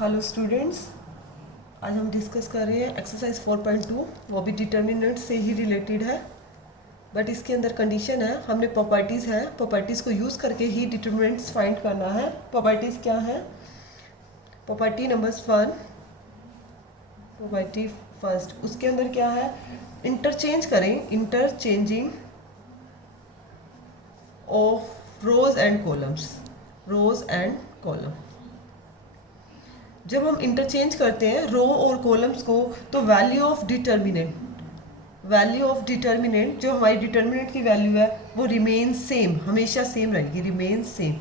Hello students, आज हम discuss कर रहे हैं एक्सरसाइज 4.2। वो भी डिटर्मिनेंट से ही रिलेटेड है, बट इसके अंदर कंडीशन है, हमने प्रॉपर्टीज़ है, प्रॉपर्टीज़ को यूज़ करके ही डिटर्मिनेंट्स फाइंड करना है। प्रॉपर्टीज़ क्या है? प्रॉपर्टी नंबर 1, प्रॉपर्टी फर्स्ट, उसके अंदर क्या है? इंटरचेंज करें, interchanging of rows and columns, rows and column. जब हम इंटरचेंज करते हैं रो और कॉलम्स को, तो वैल्यू ऑफ डिटर्मिनेंट, जो हमारी डिटर्मिनेंट की वैल्यू है वो रिमेन सेम, हमेशा सेम रहेगी, रिमेन सेम।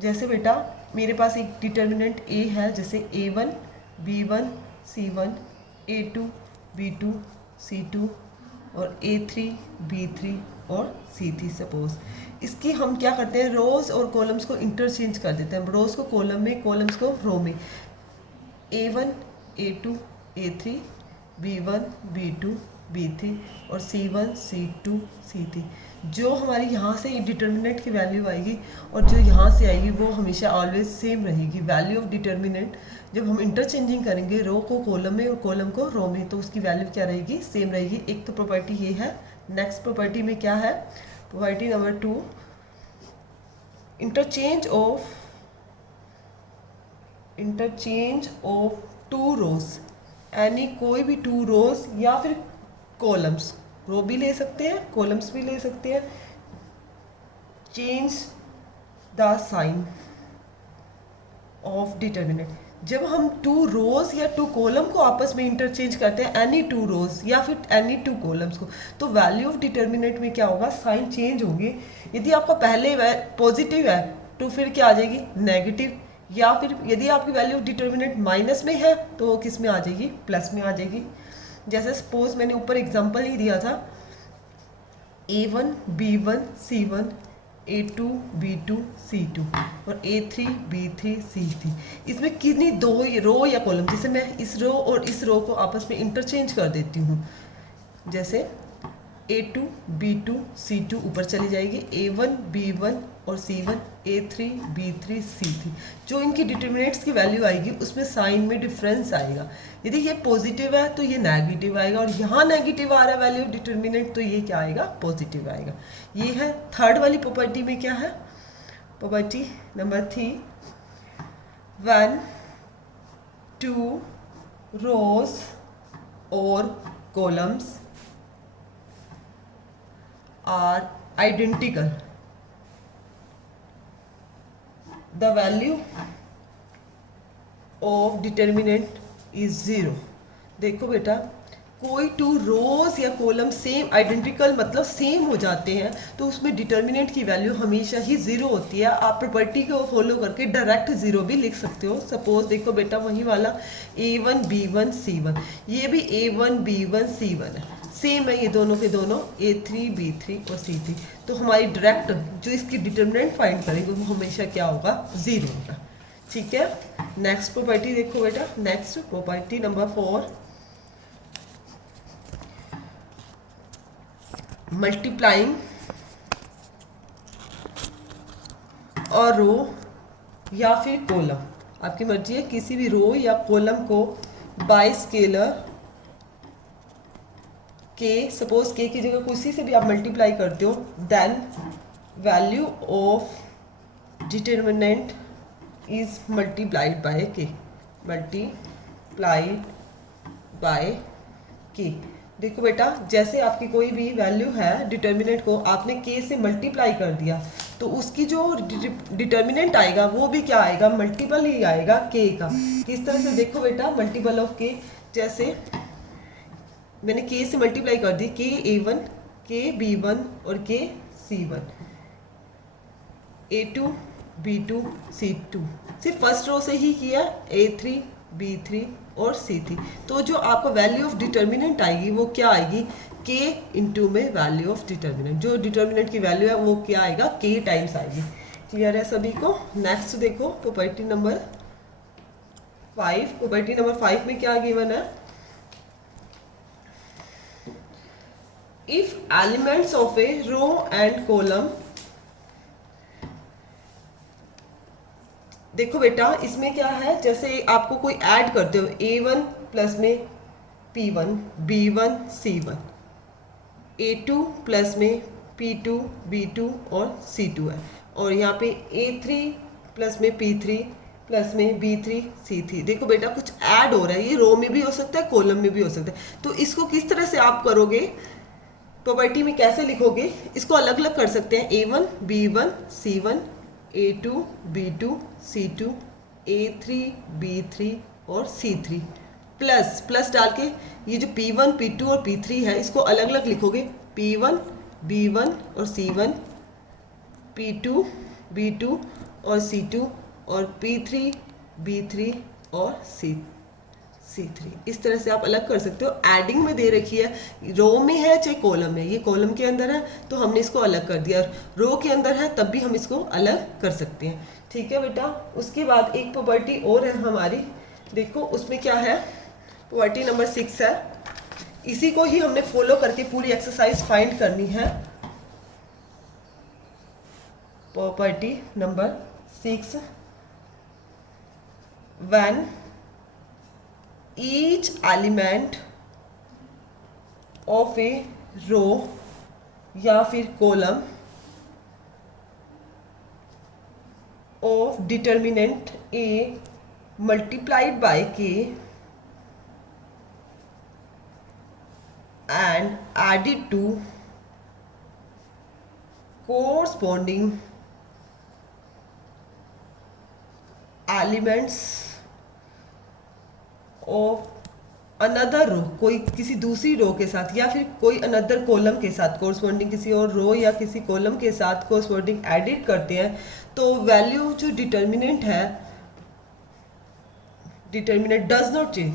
जैसे बेटा मेरे पास एक डिटर्मिनेंट ए है, जैसे A1 B1 C1 A2 B2 C2 और A3 B3 और C3। सपोज इसकी हम क्या करते हैं, रोज और कॉलम्स को इंटरचेंज कर देते हैं, रोज को कॉलम में, कॉलम्स को रो में। A1 A2 A3 B1 B2 B3 और C1 C2 C3। जो हमारी यहाँ से डिटर्मिनेंट की वैल्यू आएगी और जो यहाँ से आएगी वो हमेशा ऑलवेज सेम रहेगी। वैल्यू ऑफ डिटर्मिनेंट जब हम इंटरचेंजिंग करेंगे रो को कॉलम में और कॉलम को रो में, तो उसकी वैल्यू क्या रहेगी? सेम रहेगी। एक तो प्रॉपर्टी ये है। नेक्स्ट प्रॉपर्टी में क्या है? Property number 2, interchange of two rows, यानी कोई भी टू रोज या फिर कॉलम्स, रो भी ले सकते हैं कॉलम्स भी ले सकते हैं। Change the sign of determinant, जब हम टू रोज या टू कॉलम को आपस में इंटरचेंज करते हैं, एनी टू रोज या फिर एनी टू कॉलम्स को, तो वैल्यू ऑफ डिटर्मिनेंट में क्या होगा? साइन चेंज होगी। यदि आपका पहले पॉजिटिव है तो फिर क्या आ जाएगी? नेगेटिव। या फिर यदि आपकी वैल्यू ऑफ डिटर्मिनेंट माइनस में है तो वो किस में आ जाएगी? प्लस में आ जाएगी। जैसे सपोज मैंने ऊपर एग्जांपल ही दिया था, A1 B1 C1 A2 B2 C2 और A3 B3 C3। इसमें कितनी दो रो या कॉलम, जैसे मैं इस रो और इस रो को आपस में इंटरचेंज कर देती हूँ, जैसे A2 B2 C2 ऊपर चली जाएगी, A1 B1 और C1 A3 B3 C3। जो इनकी डिटर्मिनेंट्स की वैल्यू आएगी उसमें साइन में डिफरेंस आएगा। यदि ये पॉजिटिव है तो ये नेगेटिव आएगा, और यहाँ नेगेटिव आ रहा है वैल्यू ऑफ डिटर्मिनेंट, तो ये क्या आएगा? पॉजिटिव आएगा। ये है थर्ड वाली प्रॉपर्टी में क्या है? प्रॉपर्टी नंबर 3, 1 2 रोज और columns are identical, the value of determinant is 0। देखो बेटा, कोई टू रोज या कॉलम सेम आइडेंटिकल मतलब सेम हो जाते हैं तो उसमें डिटर्मिनेंट की वैल्यू हमेशा ही 0 होती है। आप प्रॉपर्टी को फॉलो करके डायरेक्ट 0 भी लिख सकते हो। सपोज देखो बेटा, वही वाला A1 B1 C1, ये भी A1 B1 C1 है, सेम है ये दोनों के दोनों, A3 B3 और C3। तो हमारी डायरेक्ट जो इसकी डिटर्मिनेंट फाइंड करेंगे वो हमेशा क्या होगा? 0 होगा। ठीक है। नेक्स्ट प्रॉपर्टी देखो बेटा, नेक्स्ट प्रॉपर्टी नंबर 4, मल्टीप्लाइंग और रो या फिर कॉलम, आपकी मर्जी है, किसी भी रो या कॉलम को बाय स्केलर के, सपोज के की जगह किसी से भी आप मल्टीप्लाई करते हो, then value of determinant is multiplied by K, multiplied by K. देखो बेटा, जैसे आपकी कोई भी वैल्यू है, डिटर्मिनेंट को आपने के से मल्टीप्लाई कर दिया, तो उसकी जो डिटर्मिनेंट आएगा वो भी क्या आएगा? मल्टीपल ही आएगा के का। किस तरह से? देखो बेटा, मल्टीपल ऑफ के, जैसे मैंने के से मल्टीप्लाई कर दी, के A1 के B1 और के C1, A2 B2 C2, सिर्फ फर्स्ट रो से ही किया, A3 B3 और C3। तो जो आपका वैल्यू ऑफ डिटर्मिनेंट आएगी वो क्या आएगी? के इंटू में वैल्यू ऑफ डिटर्मिनेंट, जो डिटर्मिनेंट की वैल्यू है वो क्या आएगा? के टाइम्स आएगी। क्लियर है सभी को? नेक्स्ट देखो प्रॉपर्टी नंबर 5। प्रॉपर्टी नंबर 5 में क्या गिवन है? If elements of a row and column देखो बेटा इसमें क्या है, जैसे आपको कोई ऐड करते हो A1 प्लस में P1 B1 C1, A2 plus में P2 B2 और C2 है, और यहाँ पे A3 प्लस में P3 प्लस में B3 C3। देखो बेटा कुछ ऐड हो रहा है, ये रो में भी हो सकता है कॉलम में भी हो सकता है। तो इसको किस तरह से आप करोगे, प्रॉपर्टी में कैसे लिखोगे, इसको अलग अलग कर सकते हैं। A1 B1 C1, A2 B2 C2, A3 B3 और C3 प्लस प्लस डाल के ये जो P1 P2 और P3 है इसको अलग अलग लिखोगे। P1 B1 और C1, P2 B2 और C2 और P3 B3 और C3। इस तरह से आप अलग कर सकते हो। एडिंग में दे रखी है, रो में है चाहे कॉलम में, ये कॉलम के अंदर है तो हमने इसको अलग कर दिया, रो के अंदर है तब भी हम इसको अलग कर सकते हैं। ठीक है बेटा, उसके बाद एक प्रॉपर्टी और है हमारी, देखो उसमें क्या है, प्रॉपर्टी नंबर 6 है। इसी को ही हमने फॉलो करके पूरी एक्सरसाइज फाइंड करनी है। Property number 6, when each element of a row या फिर column of determinant A multiplied by K and added to corresponding elements of another row, कोई किसी दूसरी रो के साथ या फिर कोई अनदर कॉलम के साथ कोरस्पॉन्डिंग, किसी और रो या किसी कॉलम के साथ कोरस्पॉन्डिंग एडिट करते हैं, तो वैल्यू जो डिटर्मिनेंट है, determinant does not change,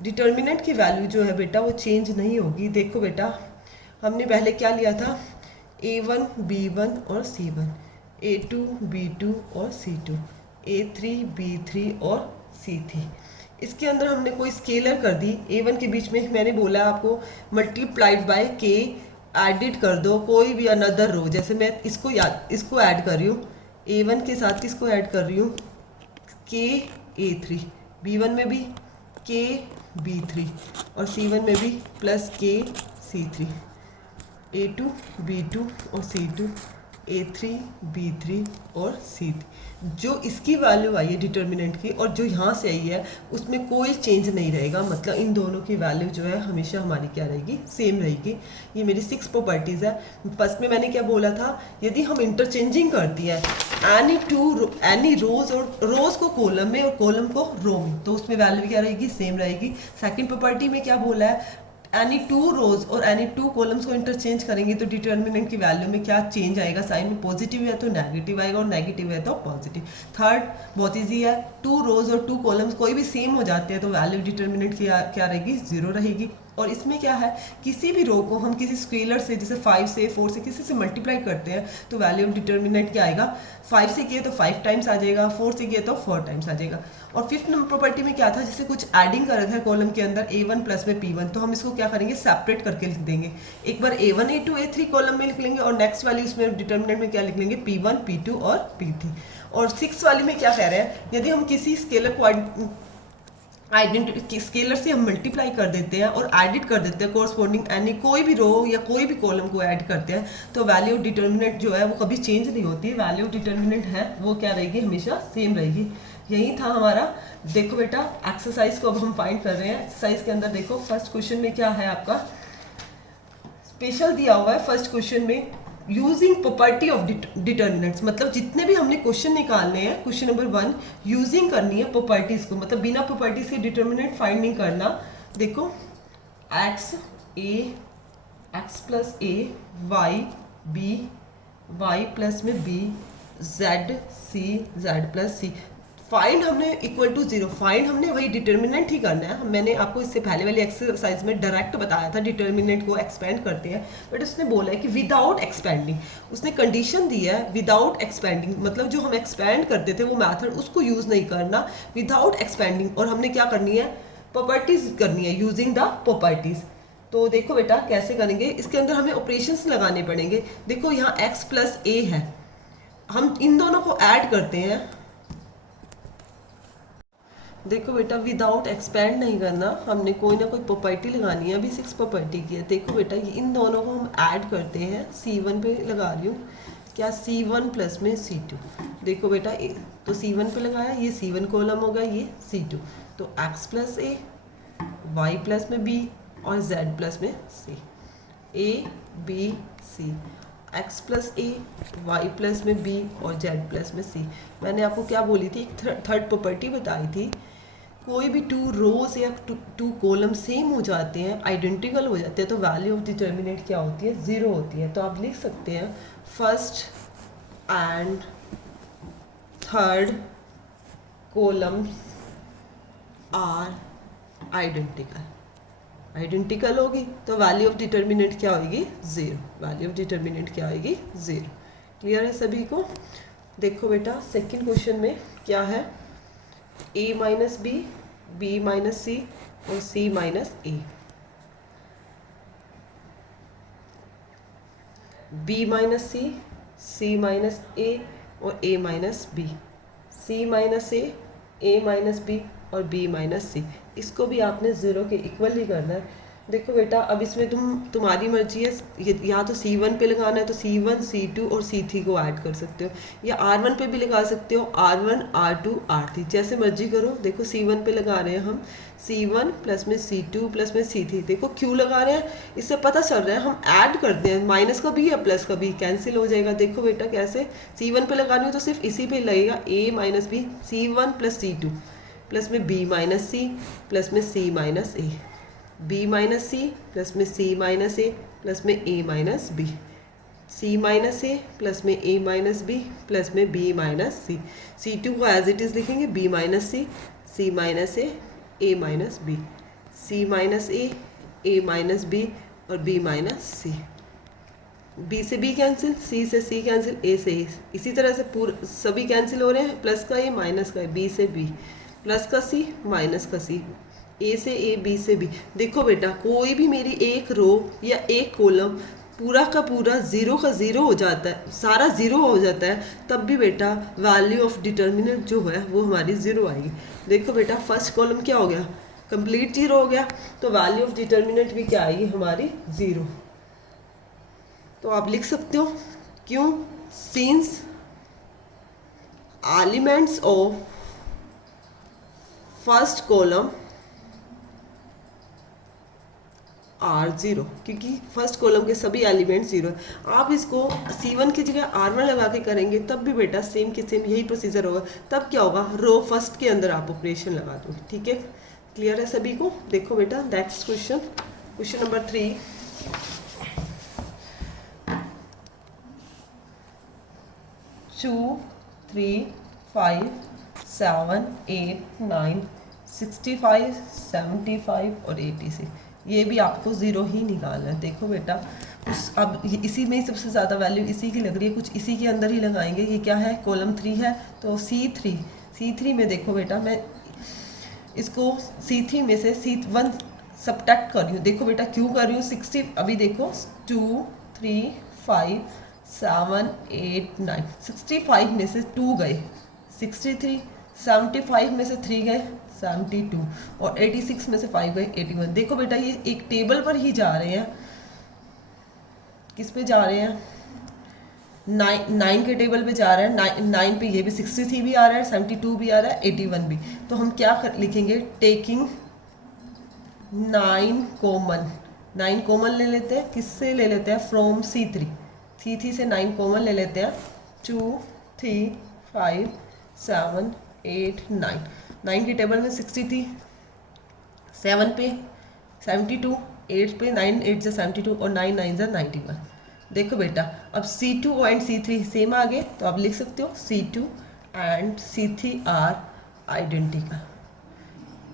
determinant की वैल्यू जो है बेटा वो चेंज नहीं होगी। देखो बेटा हमने पहले क्या लिया था, A1 B1 और C1, A2 B2 और C2, A3 B3 और C3। इसके अंदर हमने कोई स्केलर कर दी, A1 के बीच में मैंने बोला आपको मल्टीप्लाइड बाय K एडिट कर दो कोई भी अनदर रो, जैसे मैं इसको ऐड कर रही हूँ, A1 के साथ किसको ऐड कर रही हूँ, K A3, B1 में भी K B3 और C1 में भी plus K C3, A2 B2 और C2, A3 B3 और C3। जो इसकी वैल्यू आई है डिटर्मिनेंट की और जो यहाँ से आई है उसमें कोई चेंज नहीं रहेगा, मतलब इन दोनों की वैल्यू जो है हमेशा हमारी क्या रहेगी, सेम रहेगी। ये मेरी 6 प्रॉपर्टीज़ है। फर्स्ट में मैंने क्या बोला था, यदि हम इंटरचेंजिंग करती हैं एनी रोज और रोज को कॉलम में और कॉलम को रो में, तो उसमें वैल्यू क्या रहेगी, सेम रहेगी। सेकेंड प्रॉपर्टी में क्या बोला है, एनी 2 रोज और एनी 2 कॉलम्स को इंटरचेंज करेंगे तो डिटर्मिनेंट की वैल्यू में क्या चेंज आएगा, साइन में पॉजिटिव है तो नेगेटिव आएगा और नेगेटिव है तो पॉजिटिव। थर्ड बहुत इजी है, 2 रोज और 2 कॉलम्स कोई भी सेम हो जाते हैं तो वैल्यू डिटर्मिनेंट की क्या रहेगी, 0 रहेगी। और इसमें क्या है, किसी भी रो को हम किसी स्केलर से जैसे 5 से 4 से किसी से मल्टीप्लाई करते हैं तो वैल्यू ऑफ डिटर्मिनेंट क्या आएगा, 5 से किए तो 5 टाइम्स आ जाएगा, 4 से किए तो 4 टाइम्स आ जाएगा। और फिफ्थ नंबर प्रॉपर्टी में क्या था, जैसे कुछ एडिंग कर रखा है कॉलम के अंदर A1 प्लस में P1, तो हम इसको क्या करेंगे, सेपरेट करके लिख देंगे। एक बार A1 A2 A3 कॉलम में लिख लेंगे और नेक्स्ट वाली उसमें डिटर्मिनेंट में क्या लिख लेंगे, P1 P2 और P3। और 6 वाली में क्या कह रहे हैं, यदि हम किसी स्केलर को आइडेंटिटी स्केलर से हम मल्टीप्लाई कर देते हैं और एडिट कर देते हैं कोरस्पॉन्डिंग एनी कोई भी रो या कोई भी कॉलम को ऐड करते हैं तो वैल्यू डिटर्मिनेंट जो है वो कभी चेंज नहीं होती, वैल्यू डिटर्मिनेंट है वो क्या रहेगी, हमेशा सेम रहेगी। यही था हमारा। देखो बेटा एक्सरसाइज को अब हम फाइंड कर रहे हैं। एक्सरसाइज के अंदर देखो फर्स्ट क्वेश्चन में क्या है, आपका स्पेशल दिया हुआ है फर्स्ट क्वेश्चन में, यूजिंग प्रॉपर्टी ऑफ डिटर्मिनेंट्स, मतलब जितने भी हमने क्वेश्चन निकालने हैं, क्वेश्चन नंबर 1 यूजिंग करनी है प्रॉपर्टीज को, मतलब बिना प्रॉपर्टीज के डिटर्मिनेंट फाइंड नहीं करना। देखो x plus A Y B Y plus में बी जेड प्लस सी, फाइंड हमने इक्वल टू 0, फाइंड हमने वही डिटर्मिनेंट ही करना है। मैंने आपको इससे पहले वाली एक्सरसाइज में डायरेक्ट बताया था डिटर्मिनेंट को एक्सपेंड करते हैं, बट उसने बोला है कि विदाउट एक्सपेंडिंग, उसने कंडीशन दी है विदाउट एक्सपेंडिंग, मतलब जो हम एक्सपेंड करते थे वो मेथड उसको यूज़ नहीं करना, विदाउट एक्सपेंडिंग। और हमने क्या करनी है, प्रॉपर्टीज करनी है यूजिंग द प्रॉपर्टीज। तो देखो बेटा कैसे करेंगे, इसके अंदर हमें ऑपरेशंस लगाने पड़ेंगे। देखो यहाँ x प्लस ए है, हम इन दोनों को ऐड करते हैं, देखो बेटा विदाउट एक्सपेंड नहीं करना, हमने कोई ना कोई प्रॉपर्टी लगानी है। अभी 6 प्रॉपर्टी की है। देखो बेटा इन दोनों को हम ऐड करते हैं। C1 पे लगा रही हूँ, क्या C1 प्लस में C2। देखो बेटा तो C1 पे लगाया, ये C1 कॉलम होगा, ये C2। तो x plus A, y plus में b और z प्लस में c। a b c, x plus A, Y plus में बी और जेड प्लस में सी। मैंने आपको क्या बोली थी, एक थर्ड प्रॉपर्टी बताई थी, कोई भी टू रोज या टू कॉलम सेम हो जाते हैं, आइडेंटिकल हो जाते हैं, तो वैल्यू ऑफ डिटर्मिनेंट क्या होती है, ज़ीरो होती है। तो आप लिख सकते हैं first and third columns are identical. Identical होगी तो वैल्यू ऑफ डिटर्मिनेंट क्या होगी, ज़ीरो। वैल्यू ऑफ डिटर्मिनेंट क्या होगी, ज़ीरो। क्लियर है सभी को। देखो बेटा सेकंड क्वेश्चन में क्या है, a minus B, B minus C और c minus A. b minus C, c minus A और a minus B, c minus A minus B और b माइनस सी। इसको भी आपने ज़ीरो के इक्वल ही करना है। देखो बेटा अब इसमें तुम्हारी मर्जी है, या तो C1 पे लगाना है तो C1 C2 और C3 को ऐड कर सकते हो, या R1 पे भी लगा सकते हो, R1 R2 R3 जैसे मर्जी करो। देखो C1 पे लगा रहे हैं हम, C1 प्लस में C2 प्लस में C3। देखो क्यों लगा रहे हैं, इससे पता चल रहा है हम ऐड करते हैं, माइनस का भी या प्लस का भी कैंसिल हो जाएगा। देखो बेटा कैसे, C1 पे लगानी हो तो सिर्फ इसी पे लगेगा, a minus B, C1 plus C2 plus में b माइनस सी प्लस में c minus A, b minus C plus में c माइनस ए प्लस में a minus B, c minus A plus में a माइनस बी प्लस में b minus C. C2 को as it is लिखेंगे b minus C, c minus A, a minus B, c minus A, a minus B और b minus C. b से b cancel, c से c cancel, a से a। इसी तरह से पूरे सभी कैंसिल हो रहे हैं, प्लस का a माइनस का b से b, प्लस का c माइनस का c, a से a b से b। देखो बेटा कोई भी मेरी एक रो या एक कॉलम पूरा का पूरा ज़ीरो का ज़ीरो हो जाता है, सारा ज़ीरो हो जाता है, तब भी बेटा वैल्यू ऑफ डिटर्मिनेंट जो है वो हमारी ज़ीरो आएगी। देखो बेटा फर्स्ट कॉलम क्या हो गया, कंप्लीट ज़ीरो हो गया, तो वैल्यू ऑफ डिटर्मिनेंट भी क्या आएगी हमारी, ज़ीरो। तो आप लिख सकते हो क्यों, since elements of first column are zero, क्योंकि फर्स्ट कॉलम के सभी एलिमेंट ज़ीरो। आप इसको C1 की जगह R1 लगा के करेंगे तब भी बेटा सेम के सेम यही प्रोसीजर होगा। तब क्या होगा, रो फर्स्ट के अंदर आप ऑपरेशन लगा दो। ठीक है, क्लियर है सभी को। देखो बेटा नेक्स्ट क्वेश्चन, क्वेश्चन नंबर 3। 2 3 5 7 8 9 65 75 और 86, ये भी आपको ज़ीरो ही निकालना है। देखो बेटा अब इसी में सबसे ज़्यादा वैल्यू इसी की लग रही है, कुछ इसी के अंदर ही लगाएंगे। ये क्या है, कॉलम 3 है, तो C3 में देखो बेटा मैं इसको C3 में से C1 सबट्रैक्ट कर रही हूँ। देखो बेटा क्यों कर रही हूँ, 60 अभी देखो 2 3 5 7 8 9, 65 में से 2 गए 63, 75 में से 3 गए 72 और 86 में से 5 गए 81। देखो बेटा ये एक टेबल पर ही जा रहे हैं, किस पे जा रहे हैं, 9 के टेबल पे जा रहे हैं। 9 पे ये भी 63 भी आ रहा है, 72 भी आ रहा है, 81 भी। तो हम क्या लिखेंगे, टेकिंग 9 कॉमन, 9 कॉमन ले लेते हैं, किससे ले लेते हैं, फ्रॉम C3 से 9 कॉमन ले लेते हैं। 2 3 5 7 8 9, 9 के टेबल में 60 थी, 7 पे 72, 8 पे 9 8 से 72 और 9 9 से 91। देखो बेटा अब C2 एंड C3 सेम आ गए, तो आप लिख सकते हो C2 and C3 are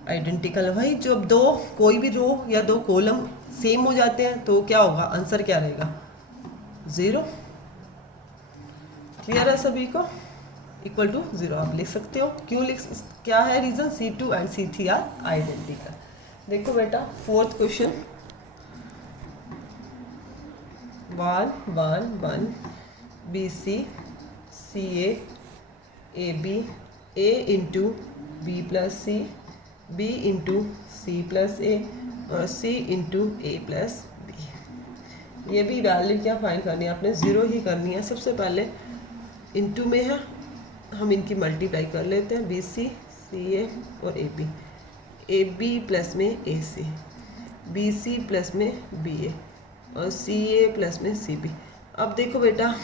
identical. भाई जब दो कोई भी रो या दो कॉलम सेम हो जाते हैं तो क्या होगा, आंसर क्या रहेगा, ज़ीरो। क्लियर है सभी को, इक्वल टू ज़ीरो आप लिख सकते हो। क्यों क्या है reason, C2 and C3 are identical. देखो बेटा fourth question, 1 1 1 BC CA AB A into B plus C B into C plus A और C into A plus B. ये भी वैल्यू क्या फाइंड करनी है आपने, ज़ीरो ही करनी है। सबसे पहले इंटू में है, हम इनकी मल्टीप्लाई कर लेते हैं, बी सी सी ए और ए बी प्लस में ए सी, बी सी प्लस में बी ए और सी ए प्लस में सी बी। अब देखो बेटा,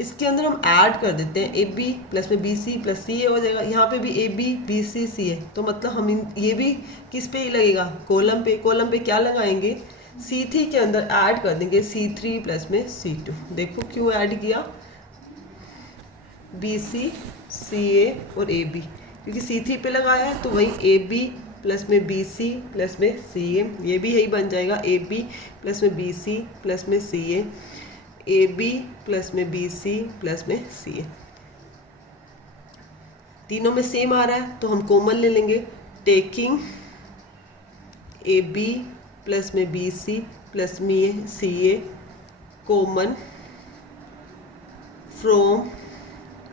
इसके अंदर हम ऐड कर देते हैं, ए बी प्लस में बी सी प्लस सी ए हो जाएगा। यहाँ पे भी ए बी सी सी ए, तो मतलब हम ये भी किस पे ही लगेगा, कॉलम पे। कॉलम पे क्या लगाएंगे, C3 के अंदर ऐड कर देंगे C3 प्लस में C2। देखो क्यों ऐड किया, बी सी सी ए और ए बी, क्योंकि C3 पे लगाया है, तो वही ए बी प्लस में बी सी प्लस में सी ए, ये भी यही बन जाएगा, ए बी प्लस में बी सी प्लस में सी ए बी प्लस में बी सी प्लस में सी ए। तीनों में सेम आ रहा है तो हम कॉमन ले लेंगे, टेकिंग ए बी प्लस में बी सी प्लस में सी ए कॉमन फ्रॉम,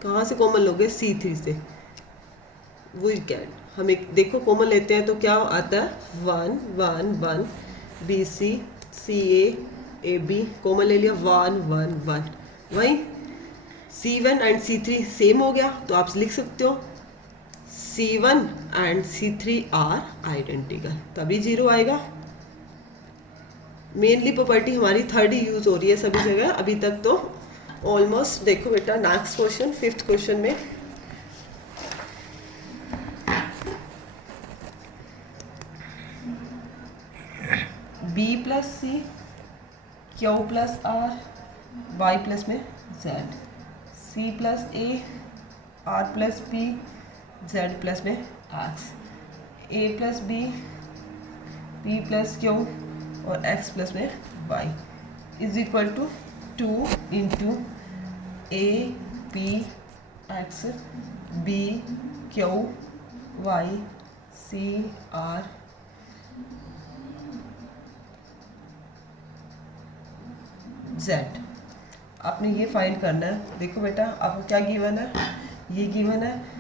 कहाँ से कॉमन लोगे, C3 से। वी कैन, हम एक देखो कॉमन लेते हैं तो क्या आता है, 1 1 1 B C C A B, common ले लिया 1 1 1। वही C1 एंड C3 सेम हो गया, तो आप लिख सकते हो C1 and C3 are identical, तभी जीरो आएगा। मेनली प्रॉपर्टी हमारी थर्ड ही यूज हो रही है सभी जगह अभी तक तो ऑलमोस्ट। देखो बेटा नेक्स्ट क्वेश्चन, फिफ्थ क्वेश्चन में B plus C Q plus R Y plus में Z, C plus A R plus P Z plus में X, A plus B P plus Q और एक्स प्लस में Y is equal to 2 into A P X B Q Y C R Z. आपने ये find करना है। देखो बेटा आपको क्या गिवन है, ये गिवन है।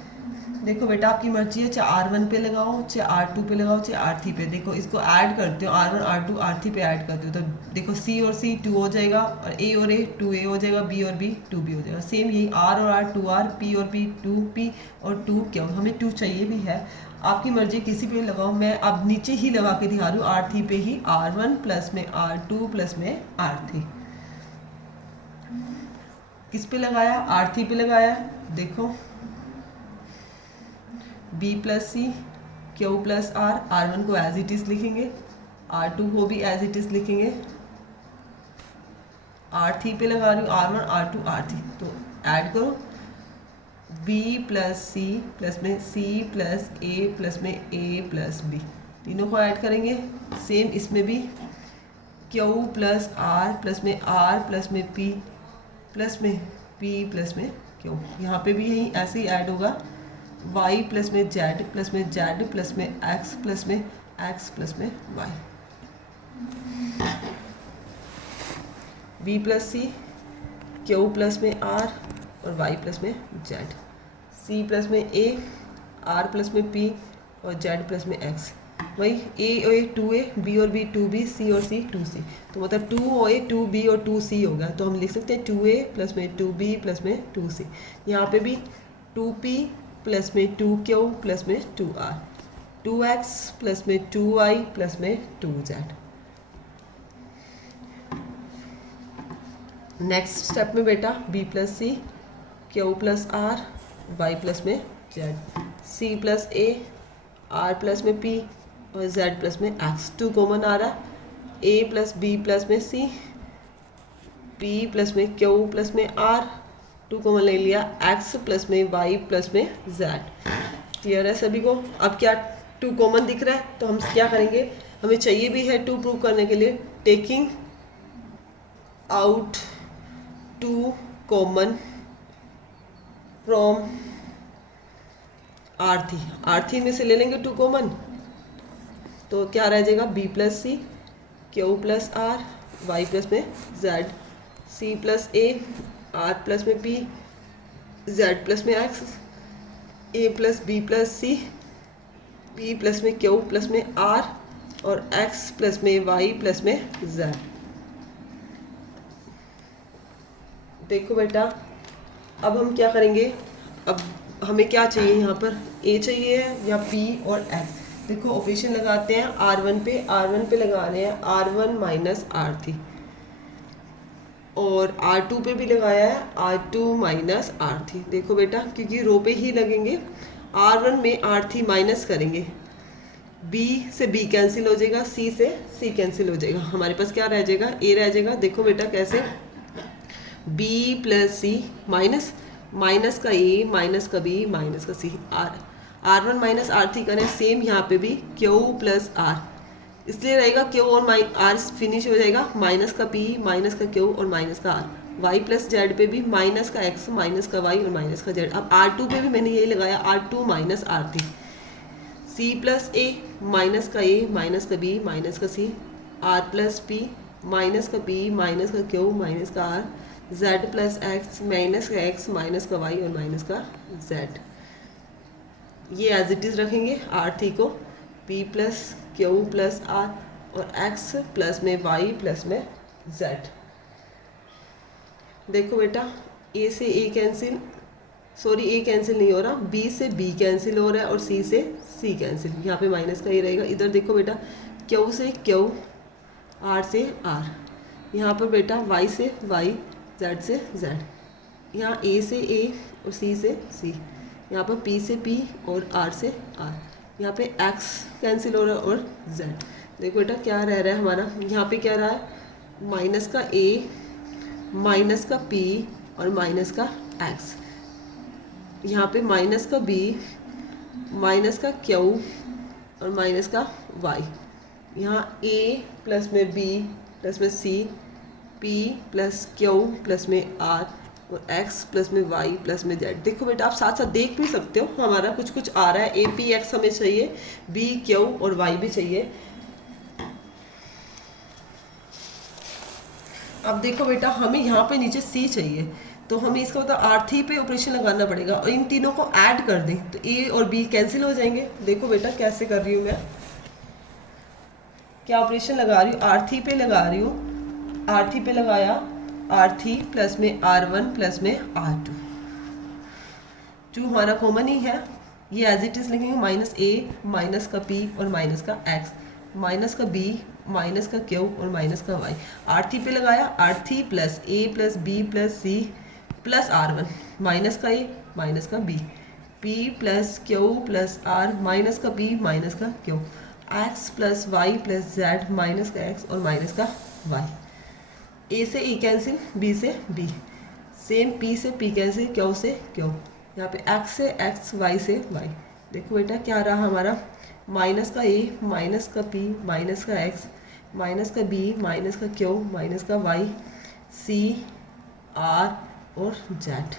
देखो बेटा आपकी मर्जी है, चाहे R1 पे लगाओ, चाहे R2 पे लगाओ, चाहे R3 पे। देखो इसको ऐड करते हो, R1 R2 R3 पे ऐड करते हो तो देखो C और C 2 हो जाएगा, और A और A 2A हो जाएगा, B और B 2B हो जाएगा। सेम यही R और R 2R, P और P 2P और 2 क्यों, हमें 2 चाहिए भी है। आपकी मर्जी किसी पे लगाओ, मैं अब नीचे ही लगा के दिखा रही हूँ, R3 पे ही, R1 प्लस में R2 प्लस में R3। किस पे लगाया, R3 पे लगाया। देखो B plus C Q plus R, R1 को एज इट इज लिखेंगे, R2 को भी एज इट इज लिखेंगे, R3 पे लगा रही हूँ, R1 R2 R3, तो ऐड करो B प्लस सी प्लस में C प्लस A प्लस में A प्लस B, तीनों को ऐड करेंगे। सेम इसमें भी Q प्लस R प्लस में R प्लस में P प्लस में P प्लस में Q, यहाँ पे भी यही ऐसे ही ऐड होगा, y प्लस में z प्लस में z प्लस में x प्लस में x प्लस में y। b प्लस सी q प्लस में r और y प्लस में z, c प्लस में a r प्लस में p और z प्लस में x। वही a और a 2a, b और b 2b, c और c 2c, तो मतलब 2a 2b और 2c होगा। तो हम लिख सकते हैं 2a प्लस में 2b प्लस में 2c। यहाँ पे भी 2p प्लस में 2q प्लस में 2r, 2x प्लस में 2y प्लस में 2z। नेक्स्ट स्टेप में बेटा b प्लस सी q plus r y plus में z, c plus a r plus में p और z प्लस में x। 2 कॉमन आ रहा, a प्लस b प्लस में c, p प्लस में q प्लस में r, 2 कॉमन ले लिया, x प्लस में y प्लस में z। क्लियर है सभी को। अब क्या 2 कॉमन दिख रहा है तो हम क्या करेंगे, हमें चाहिए भी है 2 प्रूव करने के लिए, taking out 2 common from R3 में से ले लेंगे 2 कॉमन, तो क्या रह जाएगा b plus C Q plus r y plus में z, c plus a r plus में p z प्लस में x, a plus b plus c P plus में क्यू प्लस में आर और एक्स प्लस में वाई प्लस में Z. देखो बेटा, अब हम क्या करेंगे, अब हमें क्या चाहिए यहाँ पर, ए चाहिए या पी और एक्स। देखो ऑपरेशन लगाते हैं R1 पे, R1 पे लगा रहे हैं R1 माइनस R3 और R2 पे भी लगाया है R2 माइनस R3। देखो बेटा, क्योंकि रो पे ही लगेंगे, R1 में R3 माइनस करेंगे, B से B कैंसिल हो जाएगा, C से C कैंसिल हो जाएगा, हमारे पास क्या रह जाएगा, A रह जाएगा। देखो बेटा कैसे, B plus C minus minus का A माइनस का B माइनस का C, R1 माइनस R3 करें, सेम यहाँ पे भी Q प्लस R, इसलिए रहेगा Q और R फिनिश हो जाएगा, माइनस का P माइनस का Q और माइनस का R। Y प्लस जेड पे भी माइनस का X माइनस का Y और माइनस का Z। अब R2 पे भी मैंने यही लगाया R2 minus R3, C plus A minus का A माइनस का B माइनस का C, R plus P minus का P माइनस का Q माइनस का R, Z plus X minus का X माइनस का Y और माइनस का Z। ये एज इट इज़ रखेंगे R3 को, P plus Q plus R और X प्लस में Y प्लस में Z। देखो बेटा, A से A cancel, sorry A cancel नहीं हो रहा, B से B कैंसिल हो रहा है और C से C कैंसिल, यहाँ पे माइनस का ही रहेगा। इधर देखो बेटा, Q से Q, R से R, यहाँ पर बेटा Y से Y, Z से Z, यहाँ A से A और C से C, यहाँ पर P से P और R से R, यहाँ पे X कैंसिल हो रहा है और Z। देखो बेटा क्या रह रहा है हमारा, यहाँ पे क्या रहा है, माइनस का A माइनस का P और माइनस का X, यहाँ पे माइनस का B माइनस का Q और माइनस का Y, यहाँ A प्लस में B प्लस में C, P plus Q plus में R और X प्लस में Y प्लस में Z। देखो बेटा, आप साथ साथ देख भी सकते हो, हमारा कुछ कुछ आ रहा है, A P X हमें चाहिए, B Q और Y भी चाहिए। अब देखो बेटा, हमें यहाँ पे नीचे C चाहिए, तो हमें इसका मतलब R3 पे ऑपरेशन लगाना पड़ेगा और इन तीनों को ऐड कर दें तो A और B कैंसिल हो जाएंगे। देखो बेटा कैसे कर रही हूँ मैं, क्या ऑपरेशन लगा रही हूँ, R3 पे लगा रही हूँ, R3 पे लगाया R3 प्लस में R1 प्लस में R2, जो हमारा कॉमन ही है, ये एज इट इज लिखेंगे, माइनस A माइनस का P और माइनस का X, माइनस का B माइनस का Q और माइनस का Y। R3 पे लगाया R3 plus A plus B plus C plus R1 minus का A माइनस का B, P plus Q plus R minus का P माइनस का Q, X plus Y plus Z minus का X और minus का Y। A से E cancel, B से B, same P से P कैंसिल, Q से Q, यहाँ पे X से X, Y से Y। देखो बेटा क्या रहा हमारा, माइनस का A माइनस का P माइनस का X माइनस का B माइनस का Q माइनस का Y, C R और Z।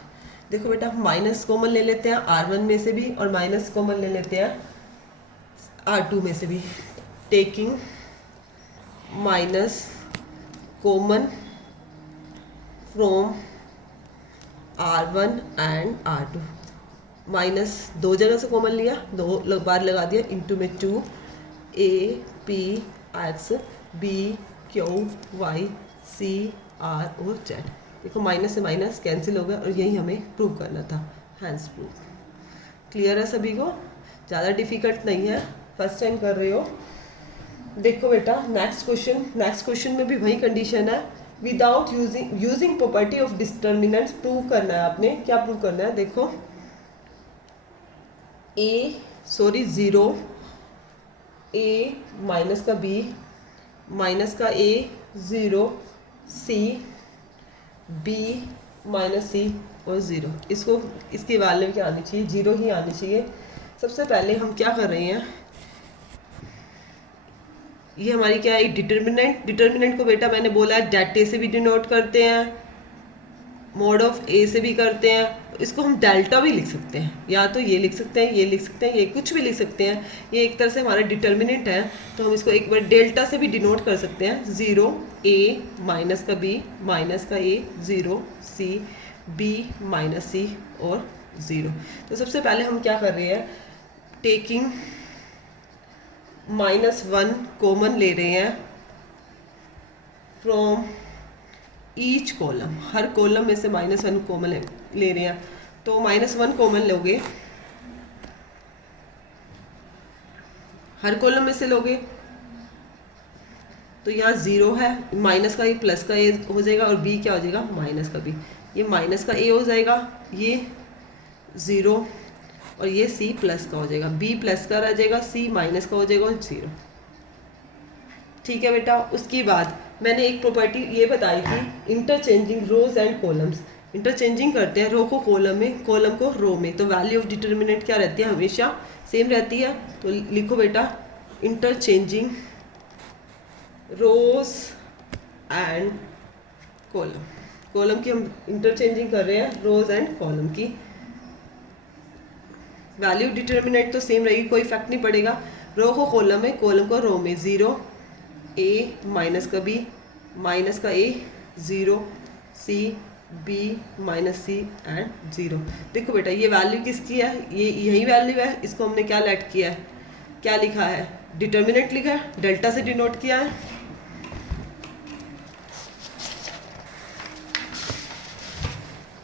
देखो बेटा, माइनस कॉमन ले लेते हैं R1 में से भी और माइनस कॉमन ले लेते हैं R2 में से भी, taking minus common from R1 and R2, minus दो जगह से कॉमन लिया, दो बार लगा दिया, इंटू में 2, A P X B Q Y C R और Z। देखो माइनस से माइनस कैंसिल हो गया और यही हमें प्रूव करना था, हैंस प्रूव। क्लियर है सभी को, ज़्यादा डिफिकल्ट नहीं है, फर्स्ट टाइम कर रहे हो। देखो बेटा नेक्स्ट क्वेश्चन में भी वही कंडीशन है, without using property of determinants prove करना है आपने। क्या प्रूव करना है, देखो ज़ीरो, A माइनस का B माइनस का A 0, C B minus C और 0, इसको इसकी वैल्यू क्या आनी चाहिए, 0 ही आनी चाहिए। सबसे पहले हम क्या कर रहे हैं, ये हमारी क्या है डिटर्मिनेंट को बेटा मैंने बोला डेट ए से भी डिनोट करते हैं, मोड ऑफ ए से भी करते हैं, इसको हम डेल्टा भी लिख सकते हैं, या तो ये लिख सकते हैं, ये लिख सकते हैं, ये कुछ भी लिख सकते हैं, ये एक तरह से हमारा डिटर्मिनेंट है, तो हम इसको एक बार डेल्टा से भी डिनोट कर सकते हैं। 0 A माइनस का B माइनस का A 0 C B minus C और 0। तो सबसे पहले हम क्या कर रहे हैं, टेकिंग -1 कॉमन ले रहे हैं from each column, her column में से -1 कॉमन ले रहे हैं, तो -1 कॉमन लोगे, हर कॉलम में से लोगे तो यहाँ 0 है, माइनस का ए प्लस का ए हो जाएगा और बी क्या हो जाएगा माइनस का बी, ये माइनस का ए हो जाएगा, ये 0 और ये सी प्लस का हो जाएगा, बी प्लस का रह जाएगा, सी माइनस का हो जाएगा और 0। ठीक है बेटा। उसके बाद मैंने एक प्रॉपर्टी ये बताई थी interchanging rows and columns, interchanging करते हैं रो को कॉलम में, कॉलम को रो में, तो वैल्यू ऑफ डिटर्मिनेंट क्या रहती है, हमेशा सेम रहती है। तो लिखो बेटा interchanging rows and column, column की हम इंटरचेंजिंग कर रहे हैं रोज एंड कॉलम की, वैल्यू डिटर्मिनेंट तो सेम रहेगी, कोई इफेक्ट नहीं पड़ेगा। रो को कॉलम में, कॉलम को रो में, 0 ए माइनस का बी माइनस का A 0 C B minus C and 0। देखो बेटा ये वैल्यू किसकी है, ये यही वैल्यू है, इसको हमने क्या लेट किया है, क्या लिखा है, डिटर्मिनेंट लिखा है, डेल्टा से डिनोट किया है।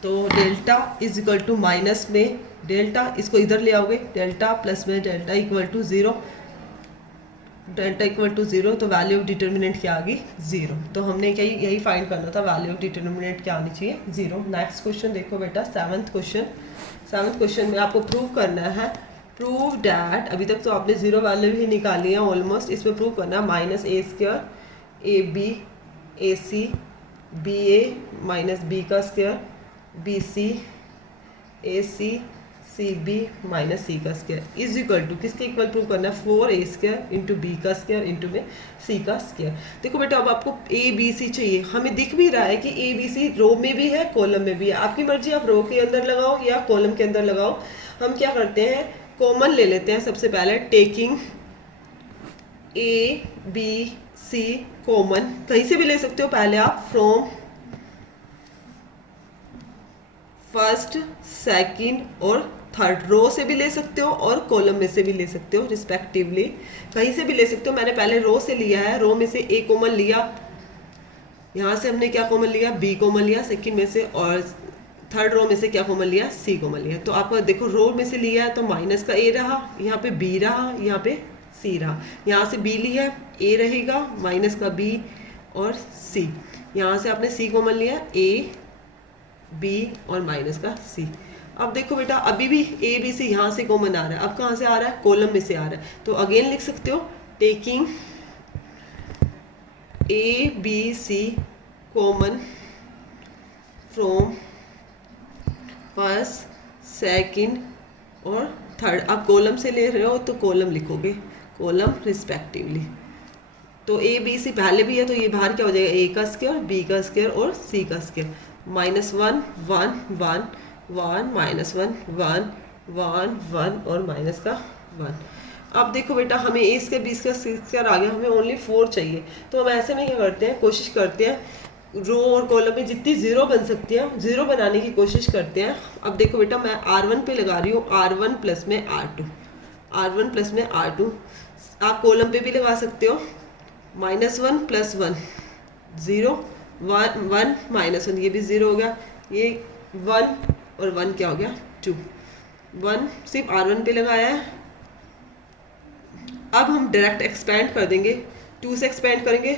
तो delta is equal to minus में डेल्टा, इसको इधर ले आओगे, डेल्टा प्लस में delta equal to 0, delta equal to 0, तो वैल्यू ऑफ डिटर्मिनेंट क्या आ गई 0। तो हमने क्या यही फाइंड करना था, वैल्यू ऑफ डिटर्मिनेंट क्या आनी चाहिए 0। नेक्स्ट क्वेश्चन देखो बेटा, सेवन्थ क्वेश्चन में आपको प्रूव करना है, प्रूव डैट, अभी तक तो आपने 0 वैल्यू ही निकाली है ऑलमोस्ट, इसमें प्रूव करना है -a² ab ac ba minus B का square bc ac cb minus C का स्क्वायर इज इक्वल टू, किसके इक्वल प्रूव करना है, 4a² इंटू बी का स्क्वायर इंटू में सी का स्क्वायर। देखो बेटा अब आपको ए बी सी चाहिए, हमें दिख भी रहा है कि ए बी सी रो में भी है कॉलम में भी है, आपकी मर्जी, आप रो के अंदर लगाओ या कॉलम के अंदर लगाओ। हम क्या करते हैं, कॉमन ले लेते हैं सबसे पहले, taking A B C common, कहीं से भी ले सकते हो, पहले आप फ्रॉम फर्स्ट सेकंड और थर्ड, रो से भी ले सकते हो और कॉलम में से भी ले सकते हो रिस्पेक्टिवली, कहीं से भी ले सकते हो। मैंने पहले रो से लिया है, रो में से ए कॉमन लिया, यहाँ से हमने क्या कॉमन लिया, बी कॉमन लिया सेकंड में से, और थर्ड रो में से क्या कॉमन लिया, सी कॉमन लिया। तो आपको देखो रो में से लिया है तो माइनस का ए रहा, यहाँ पे बी रहा, यहाँ पे सी रहा, यहाँ से बी लिया ए रहेगा, माइनस का बी और सी, यहाँ से आपने सी कॉमन लिया, ए बी और माइनस का सी। अब देखो बेटा अभी भी ए बी सी यहाँ से कॉमन आ रहा है, अब कहाँ से आ रहा है, कॉलम में से आ रहा है, तो अगेन लिख सकते हो taking A B C common from first second और थर्ड। अब कॉलम से ले रहे हो तो कॉलम लिखोगे, कॉलम रिस्पेक्टिवली। तो ए बी सी पहले भी है तो ये बाहर क्या हो जाएगा, ए का स्क्वायर बी का स्क्वायर और सी का स्क्वायर, -1 1 1 1 -1 1 1 1 और माइनस का 1। अब देखो बेटा हमें ए स्क्वायर बी स्क्वायर आ गया, हमें ओनली 4 चाहिए, तो हम ऐसे में क्या करते हैं, कोशिश करते हैं रो और कॉलम में जितनी 0 बन सकती है 0 बनाने की कोशिश करते हैं। अब देखो बेटा मैं R1 पे लगा रही हूँ, R1 प्लस में R2, R1 प्लस में R2, आप कॉलम पे भी लगा सकते हो, -1 + 1 0 1 1 -1, ये भी 0 हो गया, ये 1 और 1 क्या हो गया 2, 1 सिर्फ R1 पे लगाया है। अब हम डायरेक्ट एक्सपेंड कर देंगे, 2 से एक्सपेंड करेंगे,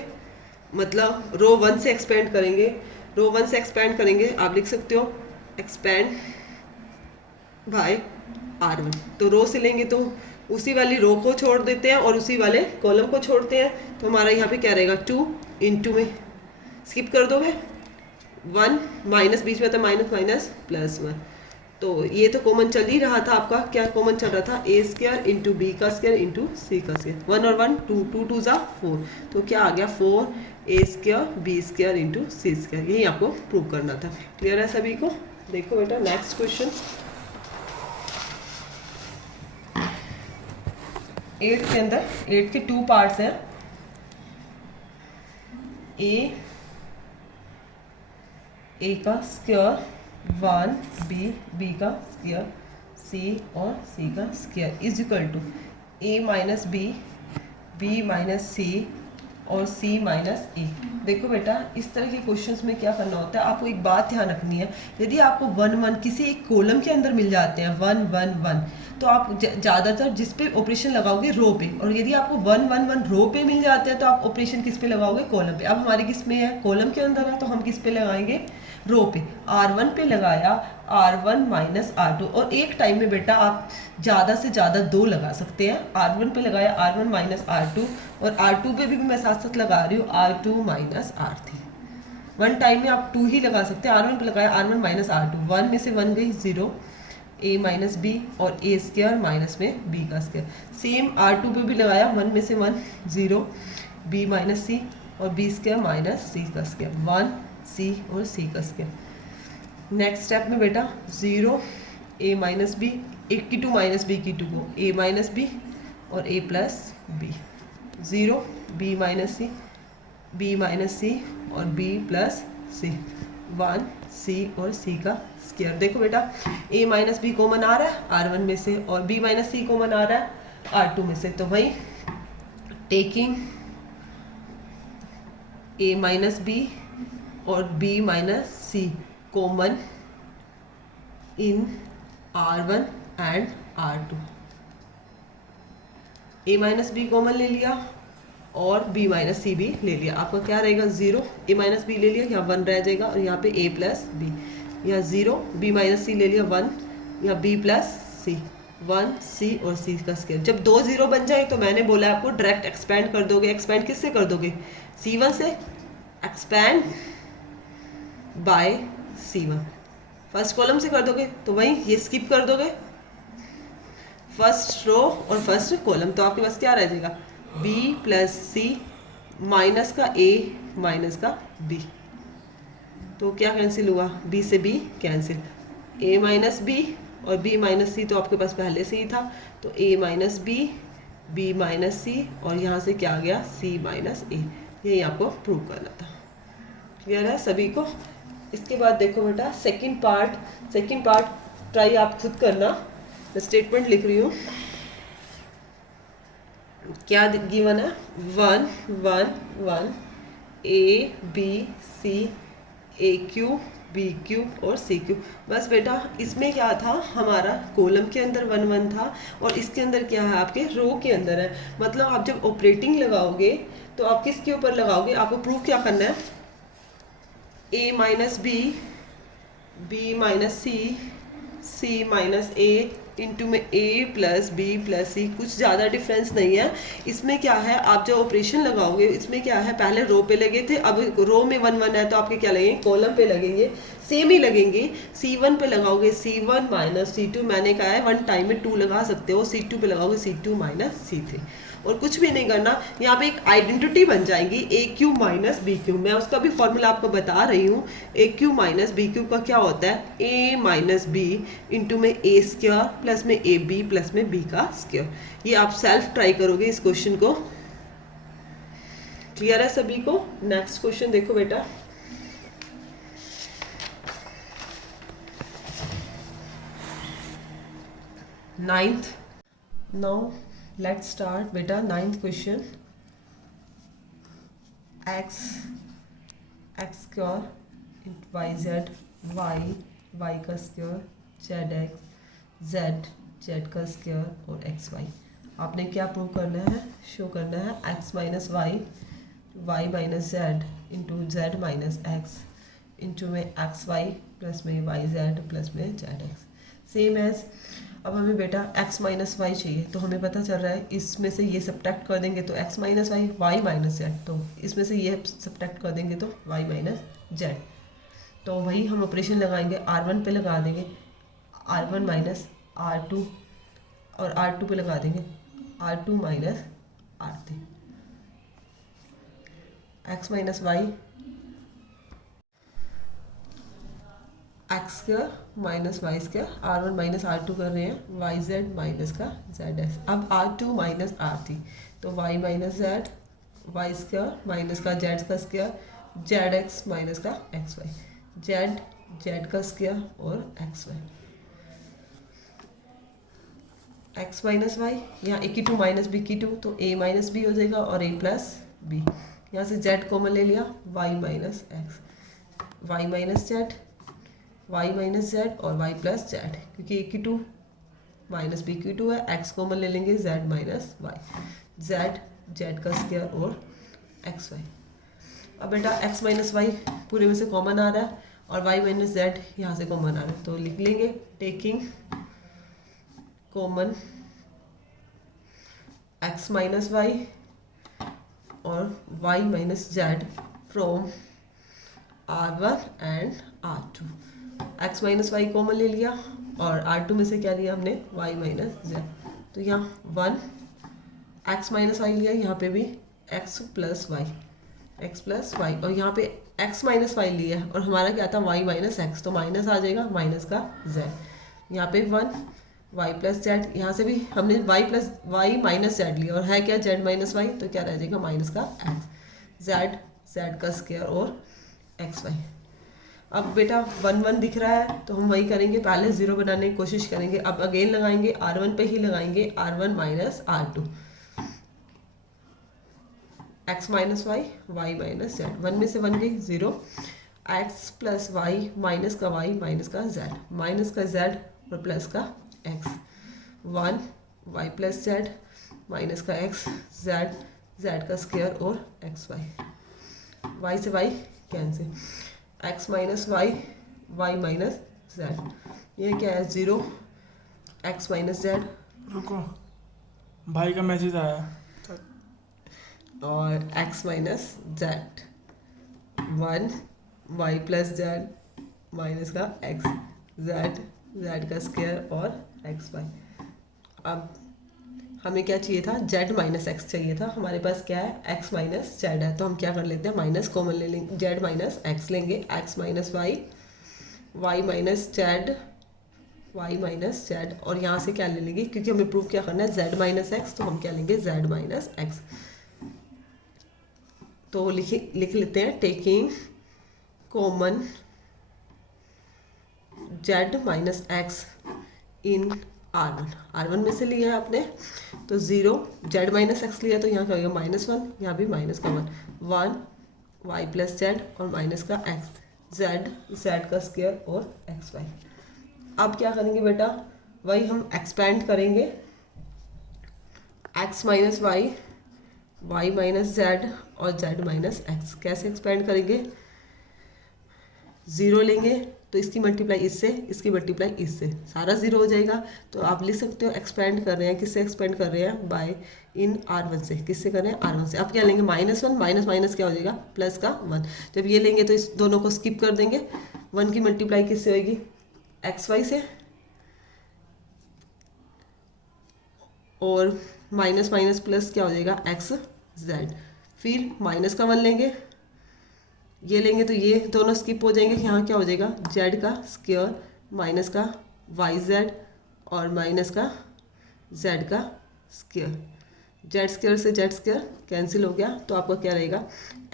मतलब रो 1 से एक्सपेंड करेंगे, रो 1 से एक्सपेंड करेंगे, आप लिख सकते हो एक्सपेंड बाय R1। तो रो से लेंगे तो उसी वाली रो को छोड़ देते हैं और उसी वाले कॉलम को छोड़ते हैं, तो हमारा यहाँ पे क्या रहेगा 2 इंटू में स्किप कर दोगे 1 माइनस बीच में था, माइनस माइनस +1, तो ये तो कॉमन चल ही रहा था आपका, क्या कॉमन चल रहा था, ए स्क्वायर इंटू बी का स्क्वायर इंटू सी का स्क्वायर, 1 और 1 2 2 2 ज़ा 4, तो क्या आ गया 4 ए स्क्वायर बी स्क्वायर इंटू सी स्क्वायर, यही आपको प्रूव करना था। क्लियर है सभी को। देखो बेटा नेक्स्ट क्वेश्चन 8 के अंदर 8 के 2 पार्ट्स हैं, ए का स्क्वायर 1 बी का स्क्वायर सी और सी का square is equal to A minus B B minus C और सी माइनस ए। देखो बेटा, इस तरह के क्वेश्चंस में क्या करना होता है, आपको एक बात ध्यान रखनी है। यदि आपको 1 1 किसी एक कॉलम के अंदर मिल जाते हैं 1 1 1, तो आप ज़्यादातर जिस पे ऑपरेशन लगाओगे रो पे, और यदि आपको 1 1 1 रो पे मिल जाते हैं तो आप ऑपरेशन किस पे लगाओगे, कॉलम पे। अब हमारे किस में है, कॉलम के अंदर है, तो हम किस पे लगाएंगे, रो पे। R1 पे लगाया R1 माइनस R2, और एक टाइम में बेटा आप ज़्यादा से ज़्यादा 2 लगा सकते हैं। R1 पे लगाया R1 माइनस R2, और R2 पे भी मैं साथ साथ लगा रही हूँ R2 minus R3। One time में आप 2 ही लगा सकते हैं। R1 पे लगाया R1 माइनस R2, 1 में से 1 गई 0, a माइनस बी, और a स्क्वायर माइनस में b का स्क्वायर। सेम R2 पे भी लगाया, 1 में से 1 0, b माइनस सी, और b स्क्वायर माइनस c का स्क्वायर, 1 c और c का स्क्वायर। नेक्स्ट स्टेप में बेटा 0 a माइनस बी, एक की 2 माइनस बी की 2 को a माइनस बी और a plus B, 0 b minus C, b minus C और b प्लस सी, 1 c और c का स्क्वायर। देखो बेटा, a माइनस बी कॉमन आ रहा है R1 में से, और b माइनस सी कॉमन आ रहा है R2 में से, तो वही टेकिंग a माइनस बी और b minus C common in R1 and R2। a minus B common ले लिया और b माइनस सी भी ले लिया, आपका क्या रहेगा 0, a माइनस बी ले लिया, यहाँ 1 रह जाएगा, और यहाँ पे a प्लस बी, यहाँ 0 b माइनस सी ले लिया 1, यहाँ b प्लस सी, 1 c और c का स्क्वायर। जब 2 0 बन जाए तो मैंने बोला आपको डायरेक्ट एक्सपेंड कर दोगे। एक्सपेंड किससे कर दोगे, c1 से, expand bye c1। First column से कर दोगे तो वही ये स्किप कर दोगे, फर्स्ट रो और फर्स्ट कॉलम, तो आपके पास क्या रह जाएगा, b प्लस सी माइनस का a माइनस का b, तो क्या कैंसिल हुआ, b से b cancel, a minus b और b माइनस सी तो आपके पास पहले से ही था, तो a minus b, b minus C, और यहाँ से क्या आ गया c माइनस a। यही आपको प्रूव करना था। क्लियर है सभी को। इसके बाद देखो बेटा सेकंड पार्ट ट्राई आप खुद करना। मैं स्टेटमेंट लिख रही हूँ, क्या गिवन है, 1 1 1 a b c a cube b cube और c क्यूब। बस बेटा इसमें क्या था, हमारा कॉलम के अंदर 1 1 था, और इसके अंदर क्या है, आपके रो के अंदर है। मतलब आप जब ऑपरेटिंग लगाओगे तो आप किसके ऊपर लगाओगे, आपको प्रूफ क्या करना है, a minus B, b minus C, c minus a into में a plus B plus C. कुछ ज़्यादा डिफरेंस नहीं है इसमें। क्या है, आप जो ऑपरेशन लगाओगे इसमें क्या है, पहले रो पे लगे थे, अब रो में 1 1 है तो आपके क्या लगेंगे, कॉलम पे लगेंगे, सेम ही लगेंगे। C1 पे लगाओगे C1 माइनस C2, मैंने कहा है 1 टाइम में 2 लगा सकते हो, C2 पे लगाओगे C2 माइनस C3, और कुछ भी नहीं करना। यहाँ पे एक आइडेंटिटी बन जाएगी ए क्यूब माइनस बी क्यूब, मैं उसका भी फॉर्मूला आपको बता रही हूँ। ए क्यूब माइनस बी क्यूब का क्या होता है, ए माइनस बी इंटू में ए स्क्वायर प्लस में ए बी प्लस में बी का स्क्वायर। ये आप सेल्फ ट्राई करोगे इस क्वेश्चन को। क्लियर है सभी को। नेक्स्ट क्वेश्चन देखो बेटा, नाइन्थ। नाउ लेट्स स्टार्ट बेटा, ninth question. X square Y Z, Y का स्क्वायर, जेड एक्स, जेड का स्क्वायर और एक्स वाई। आपने क्या प्रूव करना है, शो करना है X minus Y minus Z into Z minus X into में एक्स वाई प्लस में वाई जेड प्लस में जेड एक्स, सेम एज। अब हमें बेटा x माइनस वाई चाहिए, तो हमें पता चल रहा है इसमें से ये सब्ट्रैक्ट कर देंगे तो x minus Y minus Z, तो इसमें से ये सब्ट्रैक्ट कर देंगे तो y माइनस जेड। तो वही हम ऑपरेशन लगाएंगे, R1 पे लगा देंगे R1 माइनस R2, और R2 पे लगा देंगे R2 minus R3। x minus Y X square minus Y square, R1 minus R2 कर रहे हैं, वाई जेड माइनस का जेड एक्स। अब R2 माइनस R3, तो Y minus Z, Y square minus का जेड का स्क्वायर, जेड एक्स माइनस का X Y, Z का स्क्वायर और X Y. X minus Y, यहाँ ए की टू माइनस बी की टू, तो ए माइनस बी हो जाएगा और ए प्लस बी। यहाँ से जेड कॉमन ले लिया, Y minus X, Y minus Z, Y minus Z और वाई प्लस जेड, क्योंकि ए की टू माइनस बी की टू है, एक्स कॉमन ले लेंगे, Z minus Y, Z Z का स्क्वायर और एक्स वाई। अब बेटा एक्स माइनस वाई पूरे में से कॉमन आ रहा है और वाई माइनस जेड यहाँ से कॉमन आ रहा है, तो लिख लेंगे taking common X minus Y और Y minus Z from R1 and R2। X minus Y common ले लिया और R2 में से क्या लिया हमने, वाई माइनस जेड, तो यहाँ 1 एक्स माइनस वाई लिया, यहाँ पे भी एक्स प्लस वाई और यहाँ पे एक्स माइनस वाई लिया और हमारा क्या था, वाई माइनस एक्स, तो माइनस आ जाएगा, माइनस का जेड, यहाँ पे 1 वाई प्लस जेड, यहाँ से भी हमने वाई माइनस जेड लिया और है क्या, जेड माइनस वाई, तो क्या रह जाएगा, माइनस का एक्स, जेड का स्क्वायर और एक्स वाई। अब बेटा 1 1 दिख रहा है तो हम वही करेंगे, पहले जीरो बनाने की कोशिश करेंगे। अब अगेन लगाएंगे R1 पे ही लगाएंगे, R1 minus R2, X minus Y minus Z, 1 में से 1 गई 0, एक्स प्लस वाई माइनस का जेड और प्लस का X, 1 Y plus Z minus का एक्स, जेड का स्क्वायर और एक्स वाई से Y cancel, X minus Y minus Z, ये क्या है 0, एक्स माइनस जेड, रुको, भाई का मैसेज आया, और X minus Z, 1 Y plus Z minus का एक्स, जेड का स्क्वायर और एक्स वाई। अब हमें क्या चाहिए था, जेड माइनस एक्स चाहिए था, हमारे पास क्या है, एक्स माइनस जेड है, तो हम क्या कर लेते हैं, माइनस कॉमन ले लेंगे, जेड माइनस एक्स लेंगे, X minus Y minus Z और यहाँ से क्या ले लेंगे, क्योंकि हमें प्रूफ क्या करना है, जेड माइनस एक्स, तो हम क्या लेंगे, जेड माइनस एक्स, तो लिख लेते हैं taking common Z minus X in R1 में से लिया है आपने, तो 0 जेड माइनस एक्स लिया, तो यहाँ क्या होगा, -1, यहाँ भी माइनस का 1 वाई प्लस जेड और माइनस का एक्स, जेड का स्क्वायर और एक्स वाई। अब क्या करेंगे बेटा, वही हम एक्सपेंड करेंगे, X minus Y minus Z और जेड माइनस एक्स, कैसे एक्सपेंड करेंगे, 0 लेंगे तो इसकी मल्टीप्लाई इससे, इसकी मल्टीप्लाई इससे, सारा 0 हो जाएगा, तो आप लिख सकते हो एक्सपेंड कर रहे हैं, किससे एक्सपेंड कर रहे हैं, बाय इन R1 से, किससे कर रहे हैं, R1 से। अब क्या लेंगे, -1 माइनस माइनस क्या हो जाएगा, प्लस का 1, जब ये लेंगे तो इस दोनों को स्किप कर देंगे, 1 की मल्टीप्लाई किससे होगी, एक्स वाई से, और माइनस माइनस प्लस क्या हो जाएगा, एक्स जेड, फिर माइनस का 1 लेंगे, ये लेंगे तो ये दोनों स्किप हो जाएंगे, यहाँ क्या हो जाएगा, जेड का स्क्वायर माइनस का वाई जेड और माइनस का जेड का स्क्वायर, जेड स्क्वायर से जेड स्क्वायर कैंसिल हो गया, तो आपका क्या रहेगा,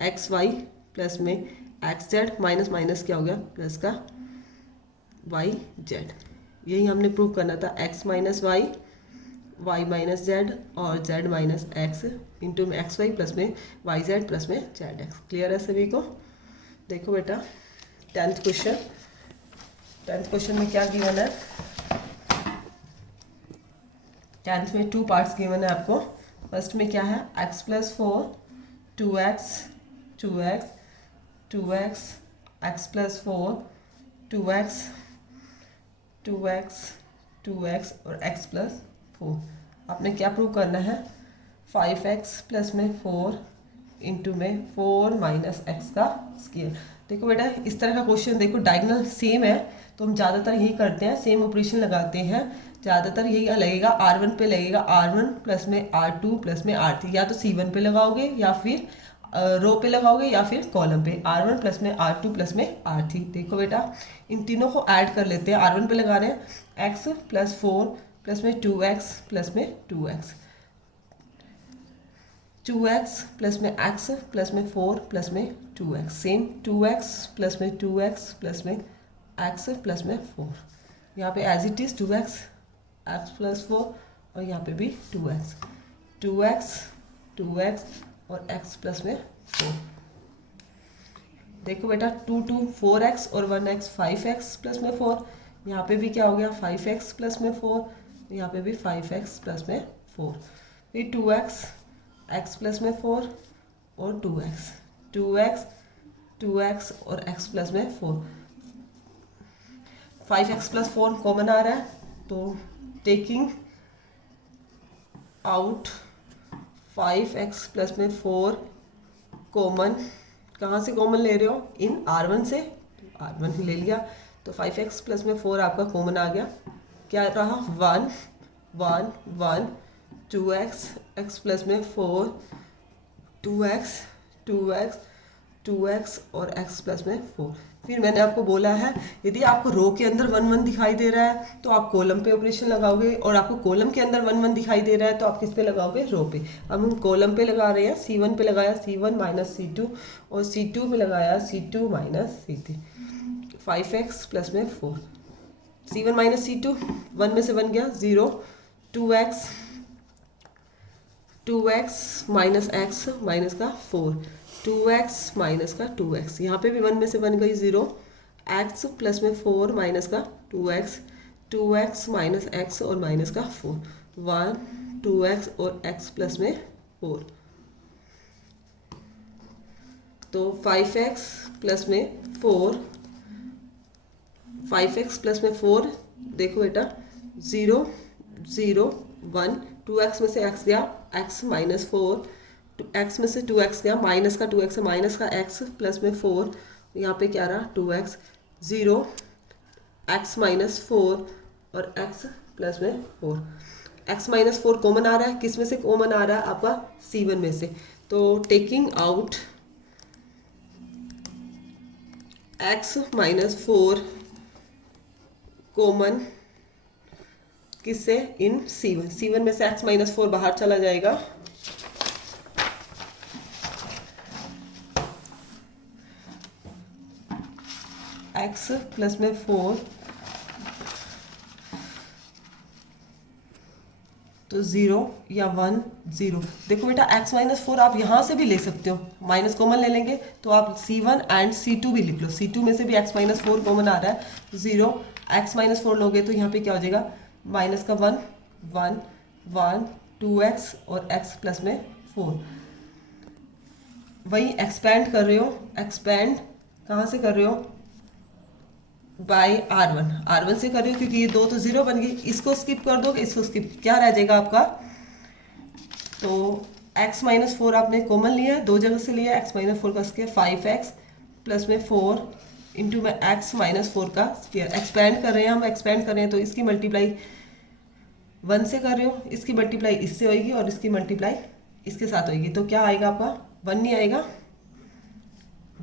एक्स वाई प्लस में एक्स जेड माइनस माइनस क्या हो गया, प्लस का वाई जेड। यही हमने प्रूव करना था, X minus Y minus Z और जेड माइनस एक्स इंटू में एक्स वाई प्लस में वाई जेड प्लस में जेड एक्स। क्लियर है सभी को। देखो बेटा 10th क्वेश्चन में क्या गिवन है, 10th में 2 पार्ट्स गिवन है आपको। फर्स्ट में क्या है, x plus 4 2x x plus 4 2x और x प्लस 4। आपने क्या प्रूव करना है, 5x प्लस में 4 इंटू में 4 माइनस एक्स का स्क्वायर। देखो बेटा इस तरह का क्वेश्चन, देखो डायगोनल सेम है तो हम ज़्यादातर यही करते हैं, सेम ऑपरेशन लगाते हैं, ज़्यादातर यही लगेगा, R1 पे लगेगा, R1 प्लस में R2 प्लस में R3, या तो C1 पे लगाओगे या फिर रो पे लगाओगे या फिर कॉलम पे, R1 प्लस में R2 प्लस में R3। देखो बेटा इन तीनों को ऐड कर लेते हैं, R1 पे लगा रहे हैं x प्लस 4 प्लस में 2x प्लस में 2x प्लस में x प्लस में 4 प्लस में 2x, सेम 2x प्लस में 2x प्लस में x प्लस में 4, यहाँ पे as it is 2x x plus 4 और यहाँ पे भी 2x, 2x 2x और x प्लस में 4। देखो बेटा 2 2 4x और 1x 5x प्लस में 4। यहाँ पे भी क्या हो गया 5x प्लस में 4, यहाँ पे भी 5x प्लस में 4। फिर 2x x प्लस में 4 और 2x 2x 2x और x प्लस में 4। 5x प्लस 4 कॉमन आ रहा है, तो टेकिंग आउट 5x प्लस में 4 कॉमन, कहाँ से कॉमन ले रहे हो, इन R1 से, R1 ले लिया तो 5x प्लस में 4 आपका कॉमन आ गया। क्या रहा 1 1 1 2x x प्लस में 4 2x 2x 2x और x प्लस में 4। फिर मैंने आपको बोला है यदि आपको रो के अंदर 1 1 दिखाई दे रहा है तो आप कॉलम पे ऑपरेशन लगाओगे, और आपको कॉलम के अंदर 1 1 दिखाई दे रहा है तो आप किस पे लगाओगे, रो पे। अब हम कॉलम पे लगा रहे हैं, C1 पे लगाया C1 माइनस C2 और C2 पे लगाया C2 minus C3। 5x plus में 4, C1 माइनस C2 1 में से 1 गया 0, 2x माइनस x माइनस का 4, 2x माइनस का 2x, यहाँ पे भी 1 में से 1 गई 0, x प्लस में 4 माइनस का 2x, 2x माइनस x और माइनस का 4, 1 2x और x प्लस में 4। तो 5x प्लस में 4, 5x प्लस में 4, देखो बेटा 0 0 1, 2x में से x गया, x माइनस 4, x में से 2x गया, माइनस का 2x है, माइनस का x प्लस में 4, यहाँ पे क्या रहा 2x, 0 x माइनस 4 और x प्लस में 4। x माइनस 4 कॉमन आ रहा है, किस में से कॉमन आ रहा है, आपका C1 में से। तो taking out x minus 4 common किससे, इन C1, C1 में से x माइनस 4 बाहर चला जाएगा, x प्लस में 4 तो 0 या 1 0। देखो बेटा x माइनस 4 आप यहाँ से भी ले सकते हो, माइनस कॉमन ले लेंगे तो आप C1 एंड C2 भी लिख लो, C2 में से भी x माइनस 4 कॉमन आ रहा है, 0 x माइनस 4 लोगे तो यहाँ पे क्या हो जाएगा, माइनस का 1 1 1 2x और x प्लस में 4। वही एक्सपेंड कर रहे हो, एक्सपेंड कहाँ से कर रहे हो, बाय R1 से कर रहे हो क्योंकि ये 2 तो 0 बन गई, इसको स्किप कर दोगे, इसको स्किप, क्या रह जाएगा आपका, तो x माइनस 4 आपने कॉमन लिया है, 2 जगह से लिया, x माइनस 4 का स्क्वायर 5x प्लस में 4 इंटू में x माइनस 4 का स्क्वायर। एक्सपेंड कर रहे हैं हम, एक्सपेंड कर रहे हैं तो इसकी मल्टीप्लाई 1 से कर रहे हो, इसकी मल्टीप्लाई इससे होगी और इसकी मल्टीप्लाई इसके साथ होगी, तो क्या आएगा आपका 1 नहीं आएगा,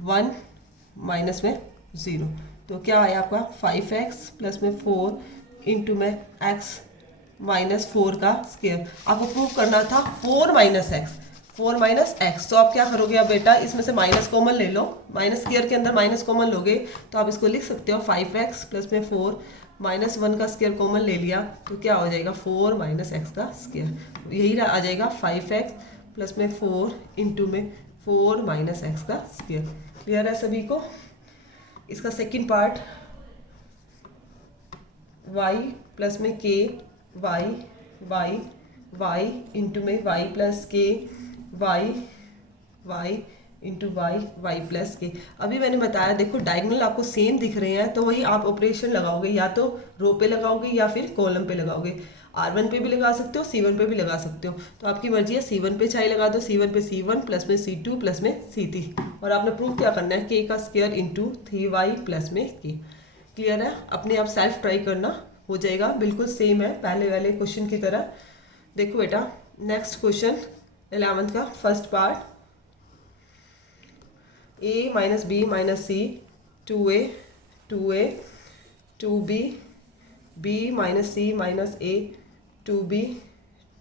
1 माइनस में 0, तो क्या आया आपका 5x प्लस में 4 इंटू में x माइनस 4 का स्क्वायर। आपको प्रूव करना था 4 माइनस एक्स, तो आप क्या करोगे, अब बेटा इसमें से माइनस कॉमन ले लो, माइनस स्क्वायर के अंदर माइनस कॉमन लोगे तो आप इसको लिख सकते हो 5x प्लस में 4 माइनस 1 का स्क्वायर कॉमन ले लिया तो क्या हो जाएगा 4 माइनस एक्स का स्क्वायर, यही आ जाएगा 5x प्लस में 4 इंटू में 4 माइनस एक्स का स्क्वायर। क्लियर है सभी को। इसका सेकंड पार्ट y प्लस में k y इंटू में y प्लस के y इंटू y प्लस के। अभी मैंने बताया देखो डायगोनल आपको सेम दिख रहे हैं तो वही आप ऑपरेशन लगाओगे, या तो रो पे लगाओगे या फिर कॉलम पे लगाओगे। R1 पे भी लगा सकते हो, C1 पे भी लगा सकते हो, तो आपकी मर्जी है। C1 पे चाहे लगा दो, C1 पे C1 प्लस में C2 प्लस में C3, और आपने प्रूव क्या करना है k का स्क्वायर इंटू 3y प्लस में k। क्लियर है, अपने आप सेल्फ ट्राई करना, हो जाएगा, बिल्कुल सेम है पहले वाले क्वेश्चन की तरह। देखो बेटा नेक्स्ट क्वेश्चन 11th का first part, a minus B minus C 2a 2b b minus C minus a 2b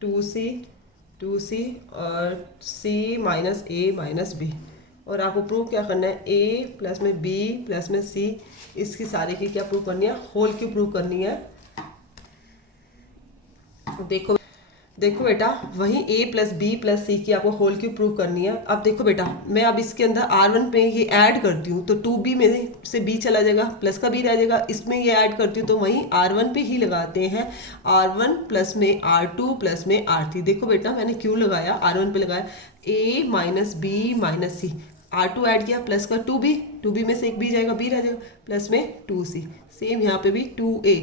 2c और c minus a minus b। और आपको प्रूव क्या करना है, a प्लस में b प्लस में c, इसकी सारी की क्या प्रूव करनी है, होल की प्रूव करनी है। देखो देखो बेटा वही a प्लस बी प्लस सी की आपको होल क्यूब प्रूव करनी है। अब देखो बेटा मैं अब इसके अंदर r1 पे ये ऐड करती हूँ तो 2b में से b चला जाएगा, प्लस का b रह जाएगा, इसमें ये ऐड करती हूँ तो वहीं r1 पे ही लगाते हैं, r1 प्लस में r2 प्लस में r3। देखो बेटा मैंने क्यों लगाया, r1 पे लगाया, a minus B minus C, r2 add किया प्लस का 2b में से एक b जाएगा, b रह जाएगा, प्लस में 2c, सेम यहाँ पे भी 2a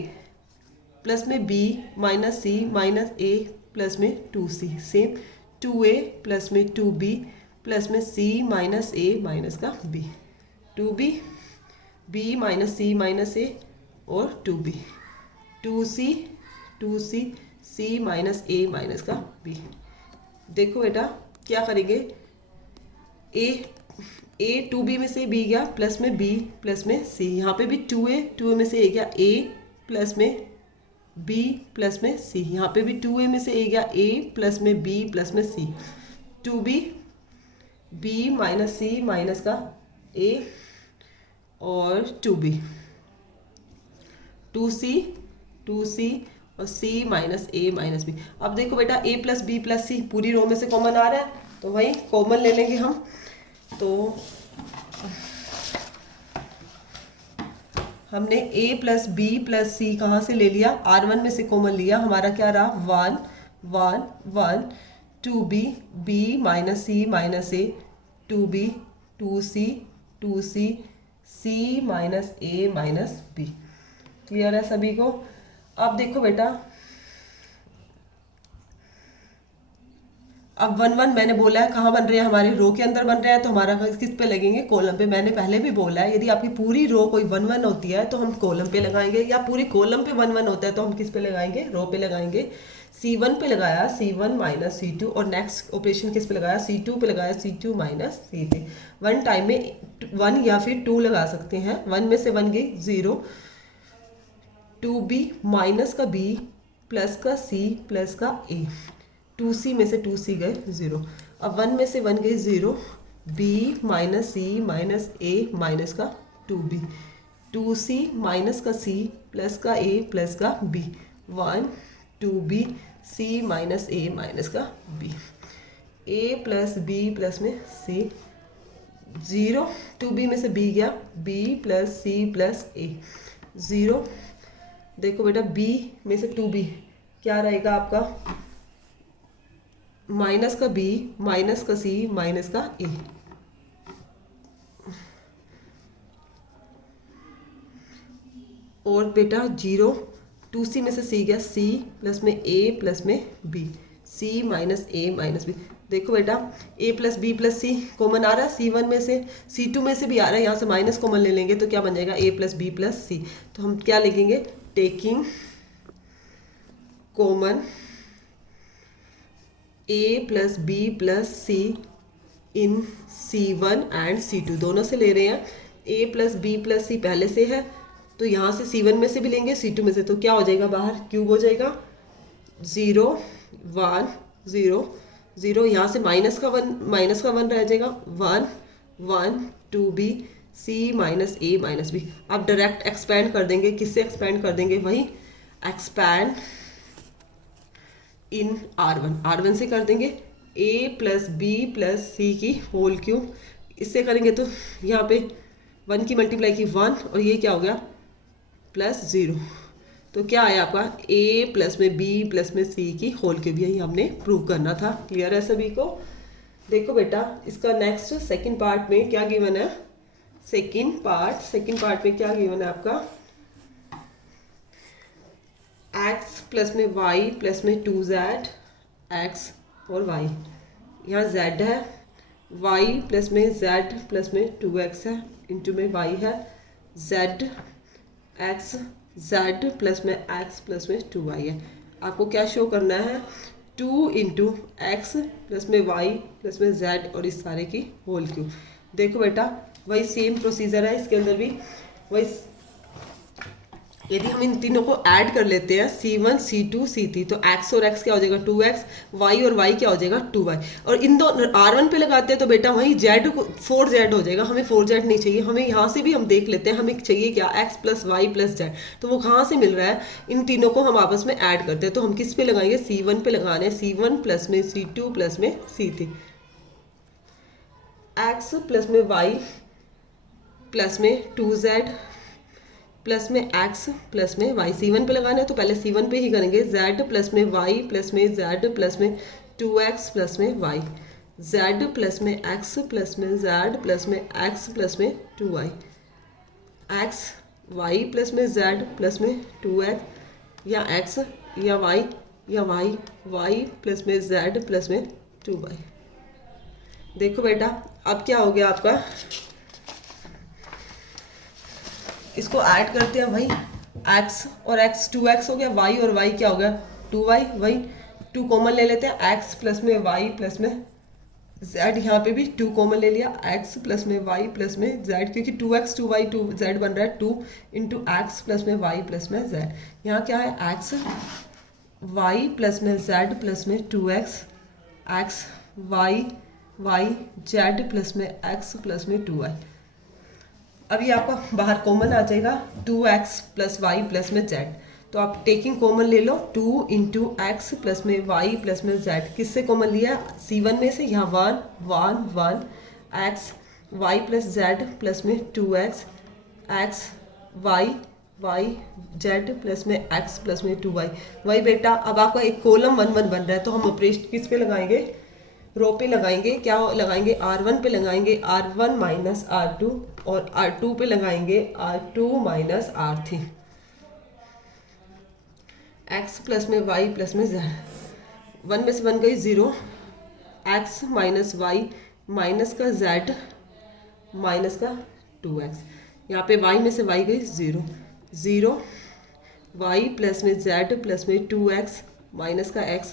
प्लस में b minus C minus a plus में 2c, सेम 2a प्लस में 2b प्लस में c माइनस a माइनस का b, 2b b minus c minus a और 2b, 2c c minus a minus का b। देखो बेटा क्या करेंगे, a 2b में से b गया प्लस में b प्लस में c, यहाँ पे भी 2a में से a गया a प्लस में b प्लस में c, यहाँ पे भी 2a में से a गया a प्लस में b प्लस में c, 2b b minus c minus का a और 2b, 2c और c minus a minus b। अब देखो बेटा a प्लस बी प्लस सी पूरी रो में से कॉमन आ रहा है तो वही कॉमन ले लेंगे हम। तो हमने a प्लस बी प्लस सी कहाँ से ले लिया, r1 में से कॉमन लिया, हमारा क्या रहा 1 1 1, 2b b minus C minus a, 2b 2c c minus a minus b। Clear है सभी को। अब देखो बेटा अब 1 1 मैंने बोला है कहाँ बन रहे हैं, हमारे रो के अंदर बन रहे हैं तो हमारा किस पे लगेंगे, कॉलम पे। मैंने पहले भी बोला है यदि आपकी पूरी रो कोई 1 1 होती है तो हम कॉलम पे लगाएंगे, या पूरी कॉलम पे 1 1 होता है तो हम किस पे लगाएंगे, रो पे लगाएंगे। C1 पे लगाया C1 माइनस C2 और नेक्स्ट ऑपरेशन किस पे लगाया, C2 पे लगाया C2 minus C3। One time में 1 या फिर 2 लगा सकते हैं, 1 में से 1 गई 0, 2b माइनस का b प्लस का c प्लस का a, 2c में से 2c गए 0। अब 1 में से 1 गई 0, b minus c minus a minus का 2b, 2c माइनस का c प्लस का a प्लस का b, 1 2b c minus a minus का b, a plus b plus में c 0, 2b में से b गया b plus c plus a 0। देखो बेटा b में से 2b क्या रहेगा आपका, माइनस का b माइनस का c माइनस का a, और बेटा 0, 2c में से c गया c प्लस में a प्लस में b, c minus a minus b। देखो बेटा a plus B plus C common आ रहा है, C1 में से C2 में से भी आ रहा है, यहाँ से माइनस कॉमन ले लेंगे तो क्या बन जाएगा a plus B plus C. तो हम क्या लिखेंगे, taking common a plus B plus C in C1 and C2, दोनों से ले रहे हैं। a plus B plus C पहले से है तो यहाँ से C1 में से भी लेंगे C2 में से, तो क्या हो जाएगा, बाहर क्यूब हो जाएगा, 0 1 0 0, यहाँ से माइनस का 1 रह जाएगा, 1 1 2b c minus a minus b। अब डायरेक्ट एक्सपैंड कर देंगे, किससे एक्सपैंड कर देंगे, वही एक्सपैंड इन R1 से कर देंगे a प्लस बी प्लस सी की होल क्यूब, इससे करेंगे तो यहाँ पे 1 की मल्टीप्लाई की 1 और ये क्या हो गया प्लस 0, तो क्या आया आपका a प्लस में b प्लस में c की होल क्यूब, यही हमने प्रूव करना था। क्लियर है सभी को। देखो बेटा इसका नेक्स्ट सेकंड पार्ट में क्या गिवन है, सेकंड पार्ट में क्या गिवन है आपका, x प्लस में y प्लस में 2z x और y, यहाँ z है, y प्लस में z प्लस में 2x है, इंटू में y है, z x z प्लस में x प्लस में 2y है। आपको क्या शो करना है, 2 इंटू एक्स प्लस में y प्लस में z और इस सारे की होल क्यूब। देखो बेटा वही सेम प्रोसीजर है इसके अंदर भी, वही यदि हम इन तीनों को ऐड कर लेते हैं C1 C2 C3 तो x और x क्या हो जाएगा 2x, y और y क्या हो जाएगा 2y। और इन दोनों R1 पे लगाते हैं तो बेटा वहीं z को 4z हो जाएगा, हमें 4z नहीं चाहिए, हमें यहाँ से भी हम देख लेते हैं हमें चाहिए क्या x plus Y plus Z. तो वो कहाँ से मिल रहा है, इन तीनों को हम आपस में ऐड करते हैं। तो हम किस पे लगाएंगे, C1 पे लगाने हैं, C1 प्लस में C2 प्लस में C3, x प्लस में y प्लस में 2z प्लस में x प्लस में y। C1 पे लगाना है तो पहले C1 पे ही करेंगे, z प्लस में y प्लस में z प्लस में 2x प्लस में y, z प्लस में x प्लस में z प्लस में x प्लस में 2y, x y प्लस में z प्लस में 2x या x या y या y y प्लस में z प्लस में 2y। देखो बेटा अब क्या हो गया आपका, इसको ऐड करते हैं भाई, x और x 2x हो गया, y और y क्या हो गया 2y, वही 2 कॉमन ले लेते हैं, x प्लस में y प्लस में z, यहाँ पे भी 2 कॉमन ले लिया, x प्लस में y प्लस में z, क्योंकि 2x 2y 2z बन रहा है 2 इंटू एक्स प्लस में y प्लस में z। यहाँ क्या है x y प्लस में z प्लस में 2x, x y y z plus में x प्लस में 2y। अब ये आपका बाहर कॉमन आ जाएगा 2x प्लस वाई प्लस में z, तो आप टेकिंग कॉमन ले लो 2 इंटू एक्स प्लस में y प्लस में z। किससे कॉमन लिया, C1 में से, यहाँ 1 1 1 x y plus z plus में 2x x y y z plus में x प्लस में 2y। वही बेटा अब आपका एक कॉलम 1 1 बन रहा है, तो हम ऑपरेशन किस पे लगाएंगे, रो पे लगाएंगे, क्या लगाएंगे R1 पे लगाएंगे R1 माइनस R2 और R2 पे लगाएंगे R2 minus R3, x plus में y प्लस में z, 1 में से 1 गई 0, x माइनस वाई माइनस का z माइनस का 2x, यहाँ पे y में से y गई 0 0, y प्लस में z प्लस में 2x माइनस का x,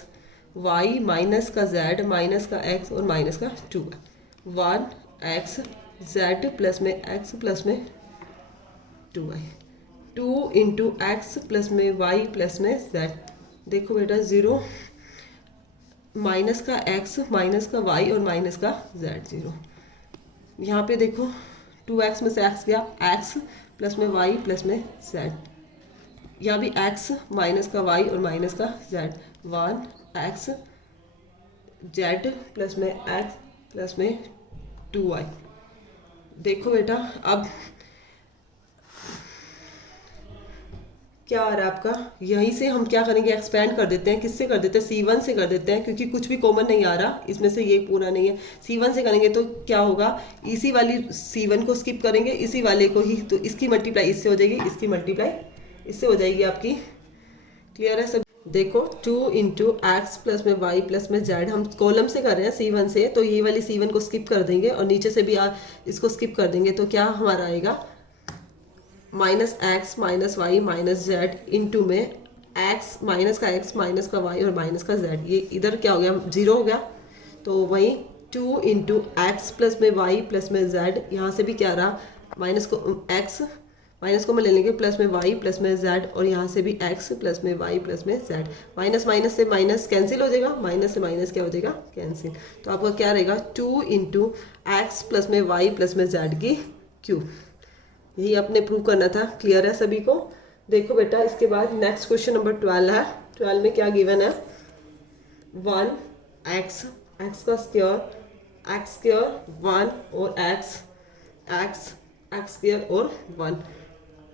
y माइनस का z माइनस का x और माइनस का 2, 1 x z प्लस में x प्लस में 2y, 2 इंटू एक्स प्लस में y प्लस में z। देखो बेटा 0 माइनस का x माइनस का y और माइनस का z 0। यहाँ पे देखो 2x में से x गया, x प्लस में y प्लस में z, यहाँ भी x माइनस का y और माइनस का z, 1 x z प्लस में x प्लस में 2y। देखो बेटा अब क्या आ रहा है आपका, यहीं से हम क्या करेंगे, एक्सपेंड कर देते हैं, किससे कर देते हैं, C1 से कर देते हैं, क्योंकि कुछ भी कॉमन नहीं आ रहा इसमें से, ये पूरा नहीं है। C1 से करेंगे तो क्या होगा, इसी वाली C1 को स्किप करेंगे, इसी वाले को ही, तो इसकी मल्टीप्लाई इससे हो जाएगी, इसकी मल्टीप्लाई इससे हो जाएगी आपकी। क्लियर है सब। देखो 2 इंटू एक्स प्लस में वाई प्लस में जेड, हम कॉलम से कर रहे हैं C1 से, तो ये वाली C1 को स्किप कर देंगे और नीचे से भी इसको स्किप कर देंगे, तो क्या हमारा आएगा minus X minus Y minus Z into में एक्स माइनस का वाई और माइनस का जेड, ये इधर क्या हो गया 0 हो गया, तो वहीं 2 इंटू एक्स प्लस में वाई प्लस में जेड, यहाँ से भी क्या रहा माइनस को एक्स माइनस को मैं ले लेंगे प्लस में वाई प्लस में जेड, और यहाँ से भी एक्स प्लस में वाई प्लस में जेड, माइनस माइनस से माइनस कैंसिल हो जाएगा, माइनस से माइनस क्या हो जाएगा कैंसिल, तो आपका क्या रहेगा 2 इंटू एक्स प्लस में वाई प्लस में जेड की क्यूब। यही आपने प्रूव करना था। क्लियर है सभी को। देखो बेटा इसके बाद नेक्स्ट क्वेश्चन नंबर 12 है। 12 में क्या गिवन है, 1 एक्स का स्क्वायर एक्स स्क्वायर 1 और एक्स स्क्वायर और 1,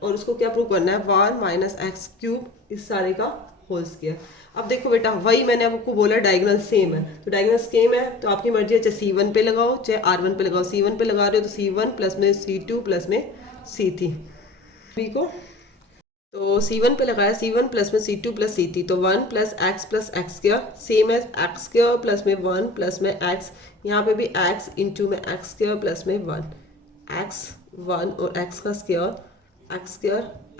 और उसको क्या प्रूव करना है 1 माइनस एक्स क्यूब इस सारे का होल स्क्वायर। अब देखो बेटा वही मैंने आपको बोला डायगोनल सेम है, तो डायगोनल सेम है तो आपकी मर्जी है, चाहे C1 पे लगाओ चाहे R1 पे लगाओ। C1 पे लगा रहे हो तो C1 प्लस में C2 प्लस में C3 को, तो C1 पे लगाया C1 प्लस में C2 प्लस C3, तो 1 प्लस एक्स स्क्वायर सेम है एक्स स्क्वायर प्लस में 1 प्लस में एक्स, यहाँ पे भी एक्स इंटू में एक्स स्क्वायर प्लस में 1 और एक्स का स्क्वायर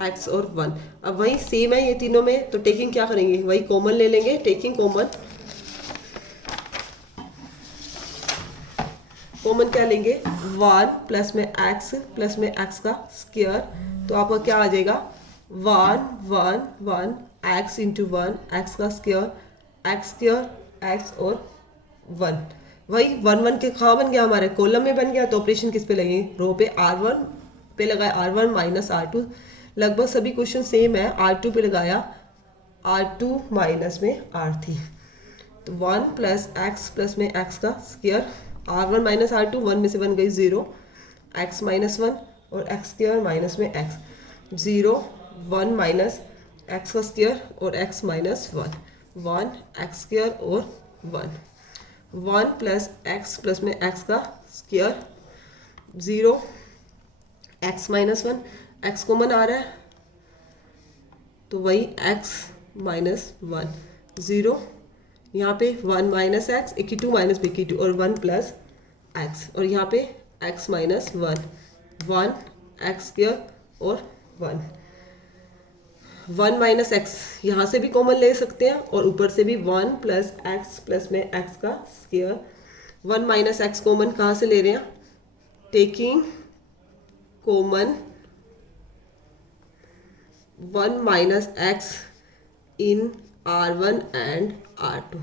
एक्स और 1। अब वही सेम है ये तीनों में, तो टेकिंग क्या करेंगे, वही कॉमन ले लेंगे, टेकिंग कॉमन क्या लेंगे 1 प्लस में एक्स का स्क्वायर, तो आपका क्या आ जाएगा one one one x into one, x का स्क्वायर एक्स और वन। वही वन वन के कहाँ बन गया, हमारे कॉलम में बन गया। तो ऑपरेशन किस पे लगे, रो पे R1 पे लगाया R1 माइनस R2। लगभग सभी क्वेश्चन सेम है। R2 पे लगाया R2 माइनस में R3। तो 1 प्लस एक्स प्लस में एक्स का स्क्वायर, R1 माइनस R2, 1 में से 1 गई 0, एक्स माइनस 1 और एक्स स्क्वायर माइनस में एक्स, 0 1 माइनस एक्स का स्क्वायर और एक्स माइनस 1, 1 एक्स स्क्वायर और 1, 1 प्लस एक्स में एक्स का square, 0 X minus 1, X common आ रहा है तो वही एक्स माइनस 1, 0 यहाँ पे 1 माइनस एक्स, एक ही 2 माइनस बी की 2 और 1 प्लस एक्स, और यहाँ पे एक्स माइनस 1, 1 एक्स स्क्वायर और 1, 1 माइनस एक्स यहाँ से भी कॉमन ले सकते हैं और ऊपर से भी 1 प्लस एक्स प्लस में एक्स का स्क्वायर, 1 माइनस एक्स कॉमन कहाँ से ले रहे हैं, taking common 1 minus X in R1 and R2,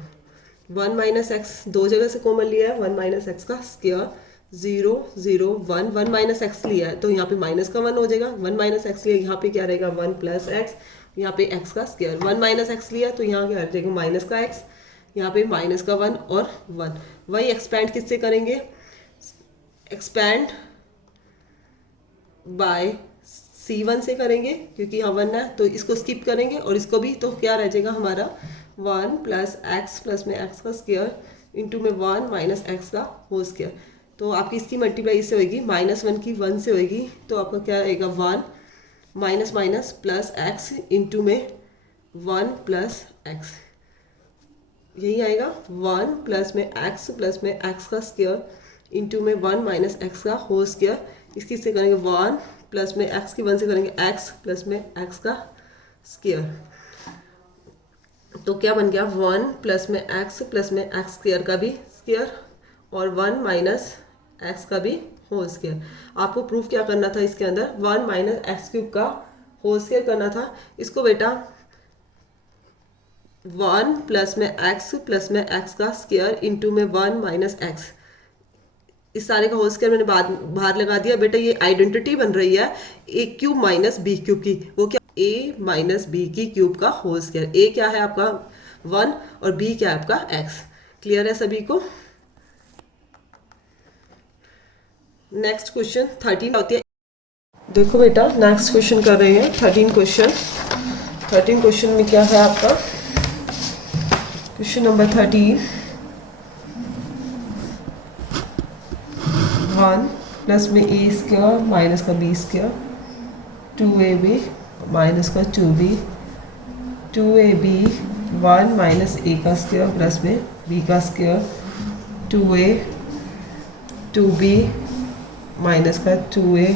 1 minus x दो जगह से कॉमन लिया है, 1 माइनस एक्स का स्क्वायर, 0 0 1, 1 माइनस एक्स लिया है तो यहाँ पे माइनस का 1 हो जाएगा, 1 माइनस एक्स लिया यहाँ पे क्या रहेगा 1 प्लस एक्स, यहाँ पे एक्स का स्क्वायर, 1 माइनस एक्स लिया तो यहाँ क्या रहेगा माइनस का एक्स, यहाँ पे माइनस का 1 और 1। वही एक्सपैंड किससे करेंगे, एक्सपैंड बाय C1 से करेंगे क्योंकि यहाँ 1 है तो इसको स्किप करेंगे और इसको भी, तो क्या रह जाएगा हमारा 1 प्लस एक्स प्लस में एक्स का स्क्वायर इंटू में 1 माइनस एक्स का होल स्क्वायर। तो आपकी इसकी मल्टीप्लाई इससे होगी, -1 की 1 से होगी तो आपका क्या रहेगा 1 minus minus plus x into में 1 प्लस एक्स, यही आएगा 1 प्लस में एक्स का स्क्वायर इंटू में 1 माइनस एक्स का होल स्क्वायर। इसकी से करेंगे 1 प्लस में एक्स की 1 से करेंगे एक्स प्लस में एक्स का स्क्वायर, तो क्या बन गया 1 प्लस में एक्स स्क्वायर का भी स्क्वायर और 1 माइनस एक्स का भी होल स्क्वायर। आपको प्रूफ क्या करना था इसके अंदर, 1 माइनस एक्स क्यूब का होल स्क्वायर करना था। इसको बेटा 1 प्लस में एक्स का स्क्वायर इंटू में 1 माइनस एक्स, इस सारे का होल स्क्वायर मैंने बाहर लगा दिया। बेटा ये आइडेंटिटी बन रही है ए क्यूब माइनस बी क्यूब की, वो क्या ए माइनस बी की क्यूब का होल स्क्वायर। ए क्या है आपका 1 और बी क्या है आपका एक्स। क्लियर है सभी को। नेक्स्ट क्वेश्चन 13 होती है। देखो बेटा नेक्स्ट क्वेश्चन कर रहे हैं 13 क्वेश्चन में क्या है आपका, क्वेश्चन नंबर 13, 1 प्लस में ए स्क्वायर माइनस का बी स्क्वायर, 2ab माइनस का 2b, 2ab 1 माइनस ए का स्क्वायर प्लस में बी का स्क्वायर, 2a 2b माइनस का 2a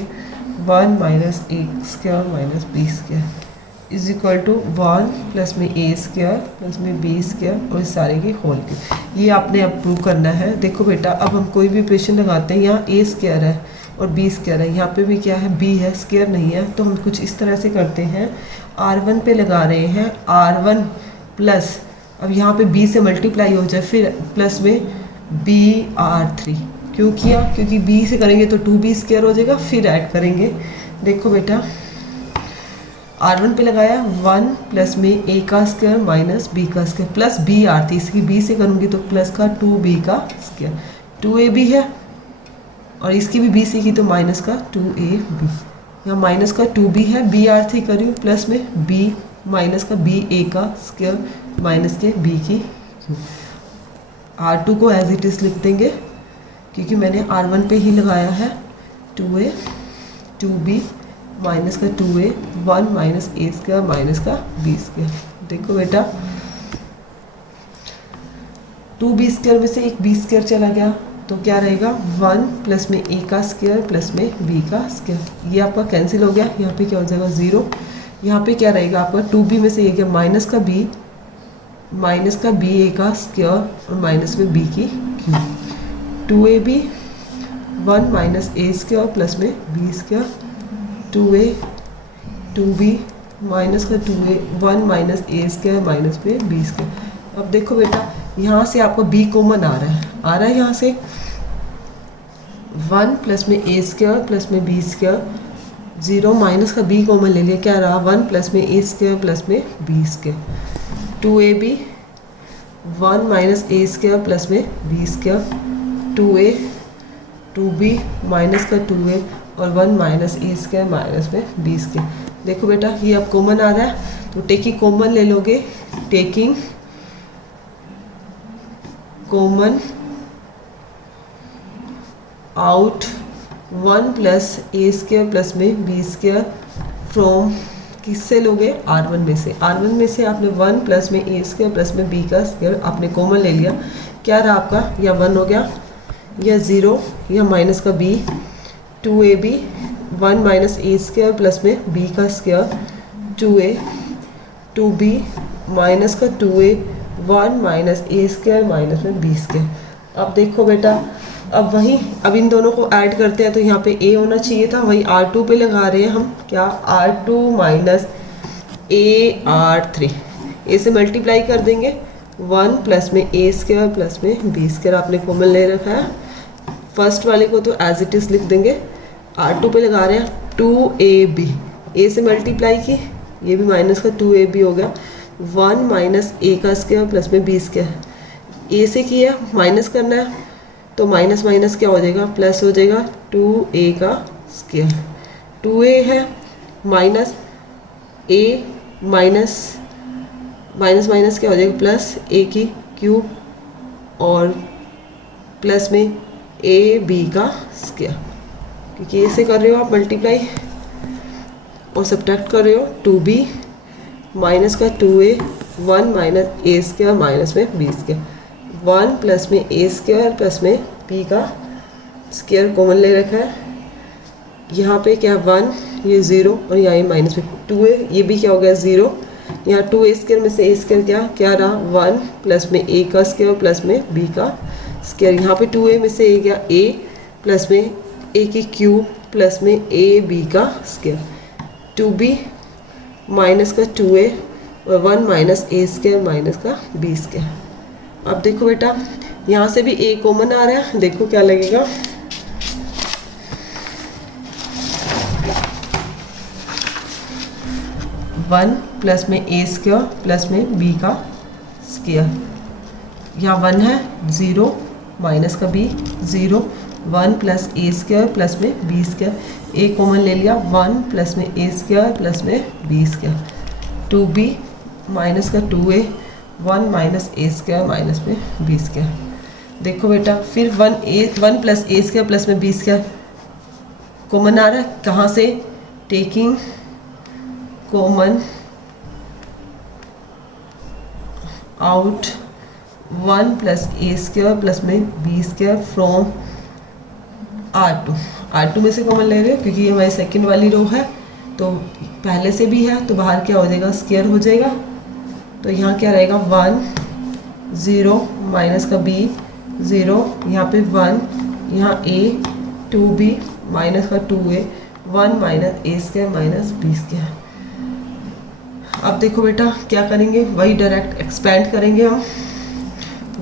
1 minus A square minus B square is equal to 1 plus में A square plus में B square और इस सारे के होल के। ये आपने अब प्रूव करना है। देखो बेटा अब हम कोई भी इक्वेशन लगाते हैं, यहाँ ए स्क्वायर है और बी स्क्वायर है, यहाँ पे भी क्या है बी है, स्क्वायर नहीं है। तो हम कुछ इस तरह से करते हैं, R1 पे लगा रहे हैं R1 प्लस, अब यहाँ पे बी से मल्टीप्लाई हो जाए फिर प्लस में BR3। क्यों किया, क्योंकि बी से करेंगे तो 2b स्क्वायर हो जाएगा, फिर ऐड करेंगे। देखो बेटा R1 पे लगाया 1 प्लस में ए का स्क्वायर माइनस बी का स्क्वायर प्लस BR3, इसकी बी से करूँगी तो प्लस का 2b का स्क्वायर, 2ab है और इसकी भी बी से की तो माइनस का 2ab, यहाँ माइनस का 2b है, BR3 करी प्लस में b माइनस का ba का स्क्वायर माइनस के b की क्यूब। R2 को एज इट इज लिख देंगे क्योंकि मैंने R1 पे ही लगाया है, 2a 2b माइनस का 2a 1 minus A square minus का बी स्क्वायर। देखो बेटा 2b स्क्वायर में से एक b स्क्वायर चला गया तो क्या रहेगा 1 प्लस में ए का स्क्वायर प्लस में b का स्क्वायर, ये आपका कैंसिल हो गया। यहाँ पे क्या हो जाएगा 0, यहाँ पे क्या रहेगा आपका 2b में से ये क्या माइनस का ba का स्क्वायर और माइनस में b की cube, 2ab 1 minus A square plus में b square, 2a 2b minus का 2a 1 minus A square minus में बी स्क्वायर। अब देखो बेटा यहाँ से आपको b कॉमन आ रहा है यहाँ से 1 प्लस में ए स्क्वायर प्लस में बी स्क्वायर, 0 माइनस का b कॉमन ले लिया, क्या रहा 1 प्लस में ए स्क्वायर प्लस में B square, 2ab 1 minus A square plus में B square, 2a 2b minus का 2a और 1 माइनस ए स्क्वायर माइनस में बी स्क्वायर। देखो बेटा ये अब कॉमन आ रहा है तो टेकिंग कॉमन ले लोगे, टेकिंग कॉमन आउट 1 प्लस ए स्क्वायर प्लस में बी स्क्वायर फ्रॉम, किससे लोगे R1 में से, R1 में से आपने 1 प्लस में ए स्क्वायर प्लस में बी का स्क्वायर आपने कॉमन ले लिया, क्या रहा आपका या 1 हो गया या 0 या माइनस का b, 2ab 1 minus A square plus में b का स्क्वायर, 2a 2b माइनस का 2a 1 minus A square minus में बी स्क्वायर। अब देखो बेटा अब इन दोनों को ऐड करते हैं तो यहाँ पे a होना चाहिए था, वही R2 पे लगा रहे हैं हम, क्या R2 minus A R3, a से मल्टीप्लाई कर देंगे 1 प्लस में ए स्क्वायर प्लस में बी स्क्वायर आपने कॉमन ले रखा है, फर्स्ट वाले को तो एज इट इज़ लिख देंगे, R2 पे लगा रहे हैं 2ab, a से मल्टीप्लाई की ये भी माइनस का 2ab हो गया, 1 माइनस ए का स्क्वायर प्लस में बी स्क्वायर, a से किया माइनस करना है तो माइनस माइनस क्या हो जाएगा प्लस हो जाएगा 2a का स्क्वायर, 2a है minus a minus minus minus क्या हो जाएगा प्लस a की क्यूब और प्लस में ab का स्क्वायर, क्योंकि ऐसे कर रहे हो आप मल्टीप्लाई और सब्ट्रैक्ट कर रहे हो, 2b माइनस का 2a 1 minus A square minus में बी स्क्वायर, 1 प्लस में ए स्क्वायर प्लस में b का स्क्वायर कॉमन ले रखा है, यहाँ पे क्या 1 ये 0 और यहाँ ये माइनस में 2a, ये भी क्या हो गया 0, यहाँ 2a स्क्वायर में से ए स्क्वायर क्या रहा 1 प्लस में a का स्क्वायर प्लस में b का स्क्वायर, यहाँ पे 2a में से a गया a प्लस में a की क्यूब प्लस में ab का स्क्वायर, 2b माइनस का 2a और 1 माइनस ए स्क्वायर माइनस का बी स्क्वायर। अब देखो बेटा यहाँ से भी a कॉमन आ रहा है, देखो क्या लगेगा 1 प्लस में ए स्क्वायर प्लस में b का स्क्वायर, यहाँ 1 है 0 माइनस का b 0, 1 प्लस ए स्क्वायर प्लस में बी स्क्वायर, a कॉमन ले लिया 1 प्लस में ए स्क्वायर प्लस में बी स्क्वायर, 2b माइनस का 2a 1 minus A square minus में बी स्क्वायर। देखो बेटा फिर 1 प्लस ए स्क्वायर प्लस में बी स्क्वायर कॉमन आ रहा है, कहाँ से टेकिंग कॉमन आउट 1 प्लस ए स्क्वायर प्लस में बी स्क्वायर फ्रॉम R2 में से कॉमन ले रहे हो क्योंकि ये हमारी सेकंड वाली रो है तो पहले से भी है तो बाहर क्या हो जाएगा स्क्वायर हो जाएगा, तो यहाँ क्या रहेगा 1 0 माइनस का b 0, यहाँ पे 1 यहाँ a 2b माइनस का 2a 1 minus A square minus B square. अब देखो बेटा क्या करेंगे वही डायरेक्ट एक्सपेंड करेंगे हम,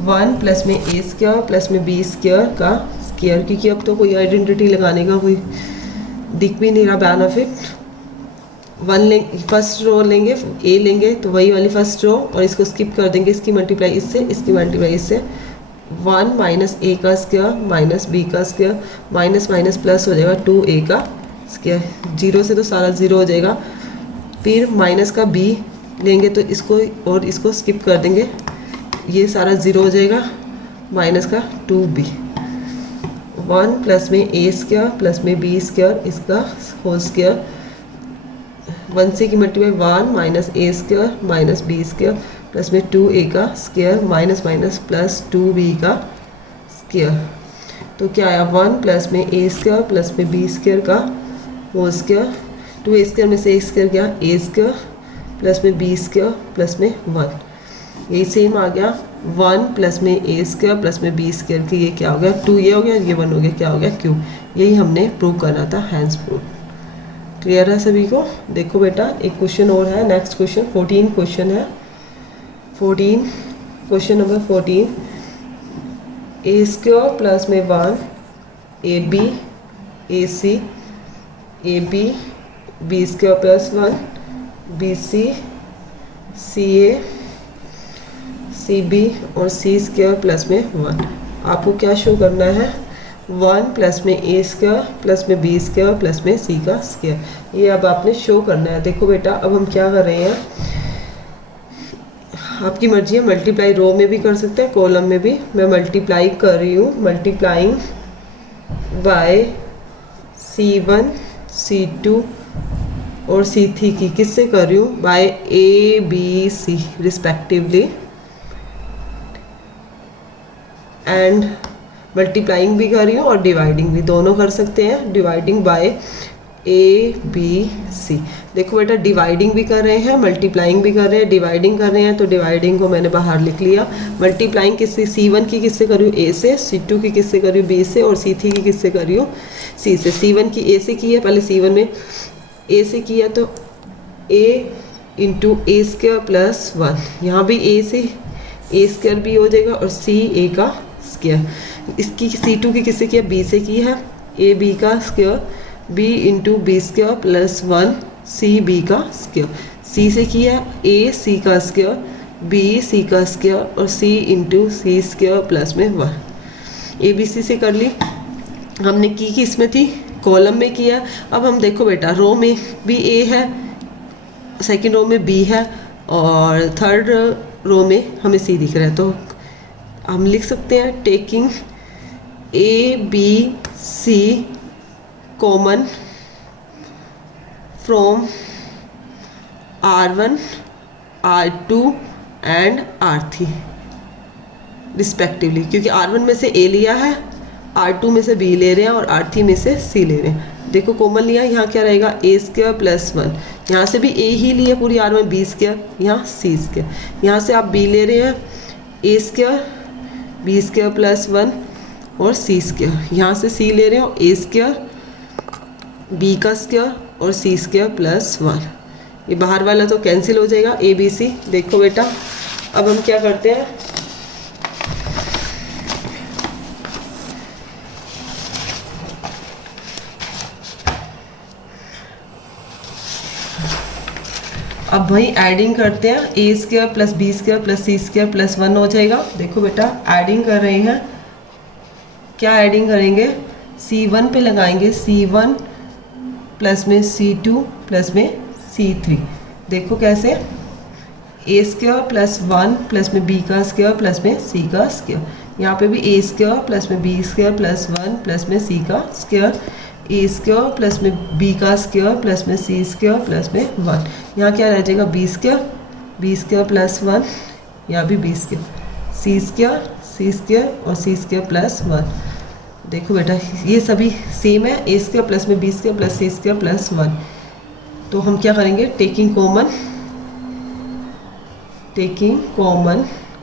1 प्लस में ए स्क्वायर प्लस में बी स्क्वायर का स्क्वायर, क्योंकि अब तो कोई आइडेंटिटी लगाने का कोई दिख भी नहीं रहा बेनिफिट, 1 लेंगे फर्स्ट रो लेंगे a लेंगे तो वही वाली फर्स्ट रो और इसको स्किप कर देंगे, इसकी मल्टीप्लाई इससे इसकी मल्टीप्लाई इससे, 1 माइनस ए का स्क्वायर माइनस बी का स्क्वायर माइनस माइनस प्लस हो जाएगा 2a का स्क्वायर, 0 से तो सारा 0 हो जाएगा, फिर माइनस का b लेंगे तो इसको और इसको स्किप कर देंगे, ये सारा 0 हो जाएगा, माइनस का 2b, 1 प्लस में ए स्क्वायर प्लस में बी स्क्वायर इसका होल स्क्वायर, 1 से की multiply 1 minus A square minus B square plus में 2a का square minus minus plus 2b का स्क्वायर, तो क्या आया 1 प्लस में ए स्क्वायर प्लस में बी स्क्वायर का होल स्क्वायर, 2a स्क्वायर में से a स्क्वायर गया a स्क्वायर प्लस में b स्क्वायर प्लस में 1, यही सेम आ गया 1 प्लस में ए स्क्वायर प्लस में बी स्क्वायर की, ये क्या हो गया 2 ये हो गया ये 1 हो गया, क्या हो गया क्यूब, यही हमने प्रूव करना था हैंस प्रूफ। क्लियर है सभी को? देखो बेटा एक क्वेश्चन और है, नेक्स्ट क्वेश्चन 14 क्वेश्चन है। 14 question number 14, A square plus में 1 A B A C A B B square plus 1 B C C A C B और सी स्क्वायर प्लस में 1। आपको क्या शो करना है? 1 प्लस में ए स्क्वायर प्लस में बी स्क्वायर प्लस में सी का स्क्वायर, ये अब आपने शो करना है। देखो बेटा अब हम क्या कर रहे हैं, आपकी मर्जी है, मल्टीप्लाई रो में भी कर सकते हैं, कॉलम में भी। मैं मल्टीप्लाई कर रही हूँ, मल्टीप्लाइंग बाय C1 C2 और C3 की किससे कर रही हूँ? By A B C respectively, and multiplying भी कर रही हूँ और डिवाइडिंग भी, दोनों कर सकते हैं। Dividing by A B C। देखो बेटा डिवाइडिंग भी कर रहे हैं, मल्टीप्लाइंग भी कर रहे हैं, डिवाइडिंग कर रहे हैं, तो डिवाइडिंग को मैंने बाहर लिख लिया। मल्टीप्लाइंग किससे? C1 की किससे कर रही हूँ? A से। C2 की किससे कर रही हूँ? B से। और C3 की किससे कर रही हूँ? C से। C1 की A से की है, पहले C1 में A से किया तो A into A square plus 1, यहाँ भी A से A स्क्वायर भी हो जाएगा और C A का स्क्वायर। इसकी C2 की किससे किया? B से की है, A B का square B into B square plus 1 C B का स्क्वायर। C से किया A C का स्क्वायर B C का स्क्वायर और C into C square plus में 1। A B C से कर ली हमने, की इसमें थी कॉलम में किया। अब हम देखो बेटा रो में भी A है, सेकंड रो में B है और थर्ड रो में हमें C दिख रहा है, तो हम लिख सकते हैं taking A B C common from R1 R2 and R3 respectively, क्योंकि R1 में से A लिया है, R2 में से B ले रहे हैं और R3 में से C ले रहे हैं। देखो कॉमन लिया, यहाँ क्या रहेगा? A स्क्वायर प्लस 1, यहाँ से भी A ही लिया पूरी R में, B स्क्वायर, यहाँ C स्क्वायर, यहाँ से आप B ले रहे हैं A square B square plus 1 और C स्क्वायर, यहाँ से C ले रहे हो A स्क्वायर B का स्क्वायर और C स्क्वायर प्लस 1। ये बाहर वाला तो कैंसिल हो जाएगा, A B C। देखो बेटा अब हम क्या करते हैं, अब वही एडिंग करते हैं, A square plus B square plus C square plus 1 हो जाएगा। देखो बेटा एडिंग कर रहे हैं, क्या एडिंग करेंगे? C1 पे लगाएंगे C1 प्लस में C2 प्लस में C3। देखो कैसे? A स्क्वायर प्लस 1 प्लस में B का स्क्वायर प्लस में C का स्क्वायर, यहाँ पे भी A स्क्वायर प्लस में B स्क्वायर प्लस 1 प्लस में C का स्क्वायर, A स्क्वायर प्लस में B का स्क्वायर प्लस में C स्क्वायर प्लस में 1। यहाँ क्या रह जाएगा? B स्क्वायर प्लस 1, यहाँ भी B स्क्वायर, C स्क्वायर और C स्क्वायर प्लस 1। देखो बेटा ये सभी सेम है, A स्क्वायर प्लस में B square plus C square plus 1। तो हम क्या करेंगे? टेकिंग कॉमन,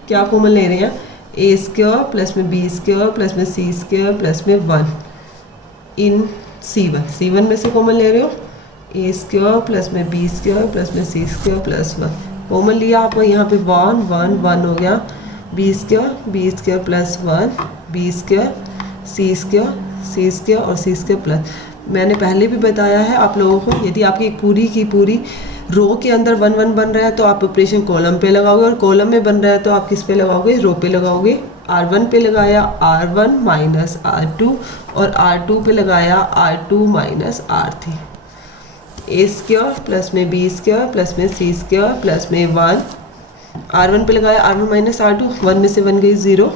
क्या कॉमन ले रहे हैं? A स्क्वायर प्लस में B स्क्वायर प्लस में C स्क्वायर प्लस में 1 इन C1 में से कॉमन ले रहे हो, A स्क्वायर प्लस में B स्क्वायर प्लस में C स्क्वायर प्लस 1 कॉमन लिया आप, यहाँ पे 1 1 1 हो गया, B square plus 1 B square C square और C स्क्वायर प्लस। मैंने पहले भी बताया है आप लोगों को, यदि आपकी पूरी की पूरी रो के अंदर 1 1 बन रहा है तो आप ऑपरेशन कॉलम पे लगाओगे, और कॉलम में बन रहा है तो आप किस पे लगाओगे? रो पे लगाओगे। R1 पे लगाया R1 माइनस R2 और R2 पे लगाया R2 minus R3। A square plus में B स्क्वायर प्लस में C स्क्वायर प्लस में 1, R1 पे लगाया R1 माइनस R2, 1 में से 1 गई 0,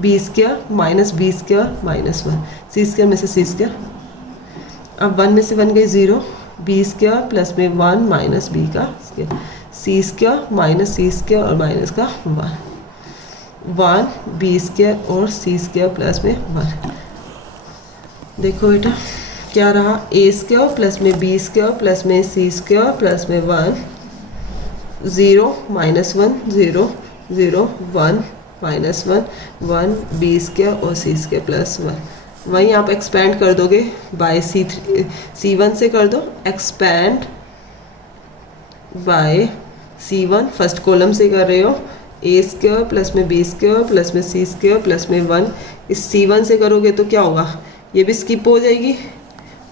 B square minus B square minus 1, C square में से C स्क्वायर, अब 1 में से 1 गई 0, B स्क्वायर प्लस में 1 माइनस B का square, C square minus C square और माइनस का 1 B स्क्वायर और C स्क्वायर प्लस में 1। देखो बेटा क्या रहा? A स्क्वायर प्लस में B स्क्वायर प्लस में C स्क्वायर प्लस में 1, 0 माइनस 1 0 0 1 माइनस 1 1 B स्क्वायर और C स्क्वायर प्लस 1। वहीं आप एक्सपेंड कर दोगे बाय C1 से कर दो, expand bye C1, first column से कर रहे हो, ए स्क्वायर प्लस में बी स्क्वायर प्लस में सी स्क्वायर प्लस में 1, इस C1 से करोगे तो क्या होगा, ये भी स्किप हो जाएगी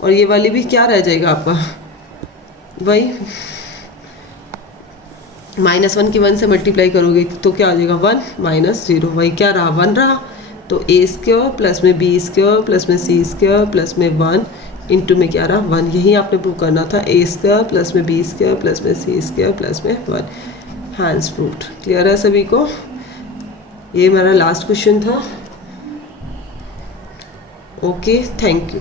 और ये वाली भी क्या रह जाएगा आपका, वही -1 की 1 से मल्टीप्लाई करोगे तो क्या आ जाएगा 1 माइनस 0, वही क्या रहा 1 रहा। तो ए स्क्वायर प्लस में बी स्क्वायर प्लस में सी स्क्वायर प्लस में 1 इंटू में क्या रहा 1, यही आपने प्रूव करना था, ए स्क्वायर प्लस में बी स्क्वायर प्लस में सी स्क्वायर प्लस में 1। Hands proved. क्लियर है सभी को? ये मेरा लास्ट क्वेश्चन था। Okay, thank you.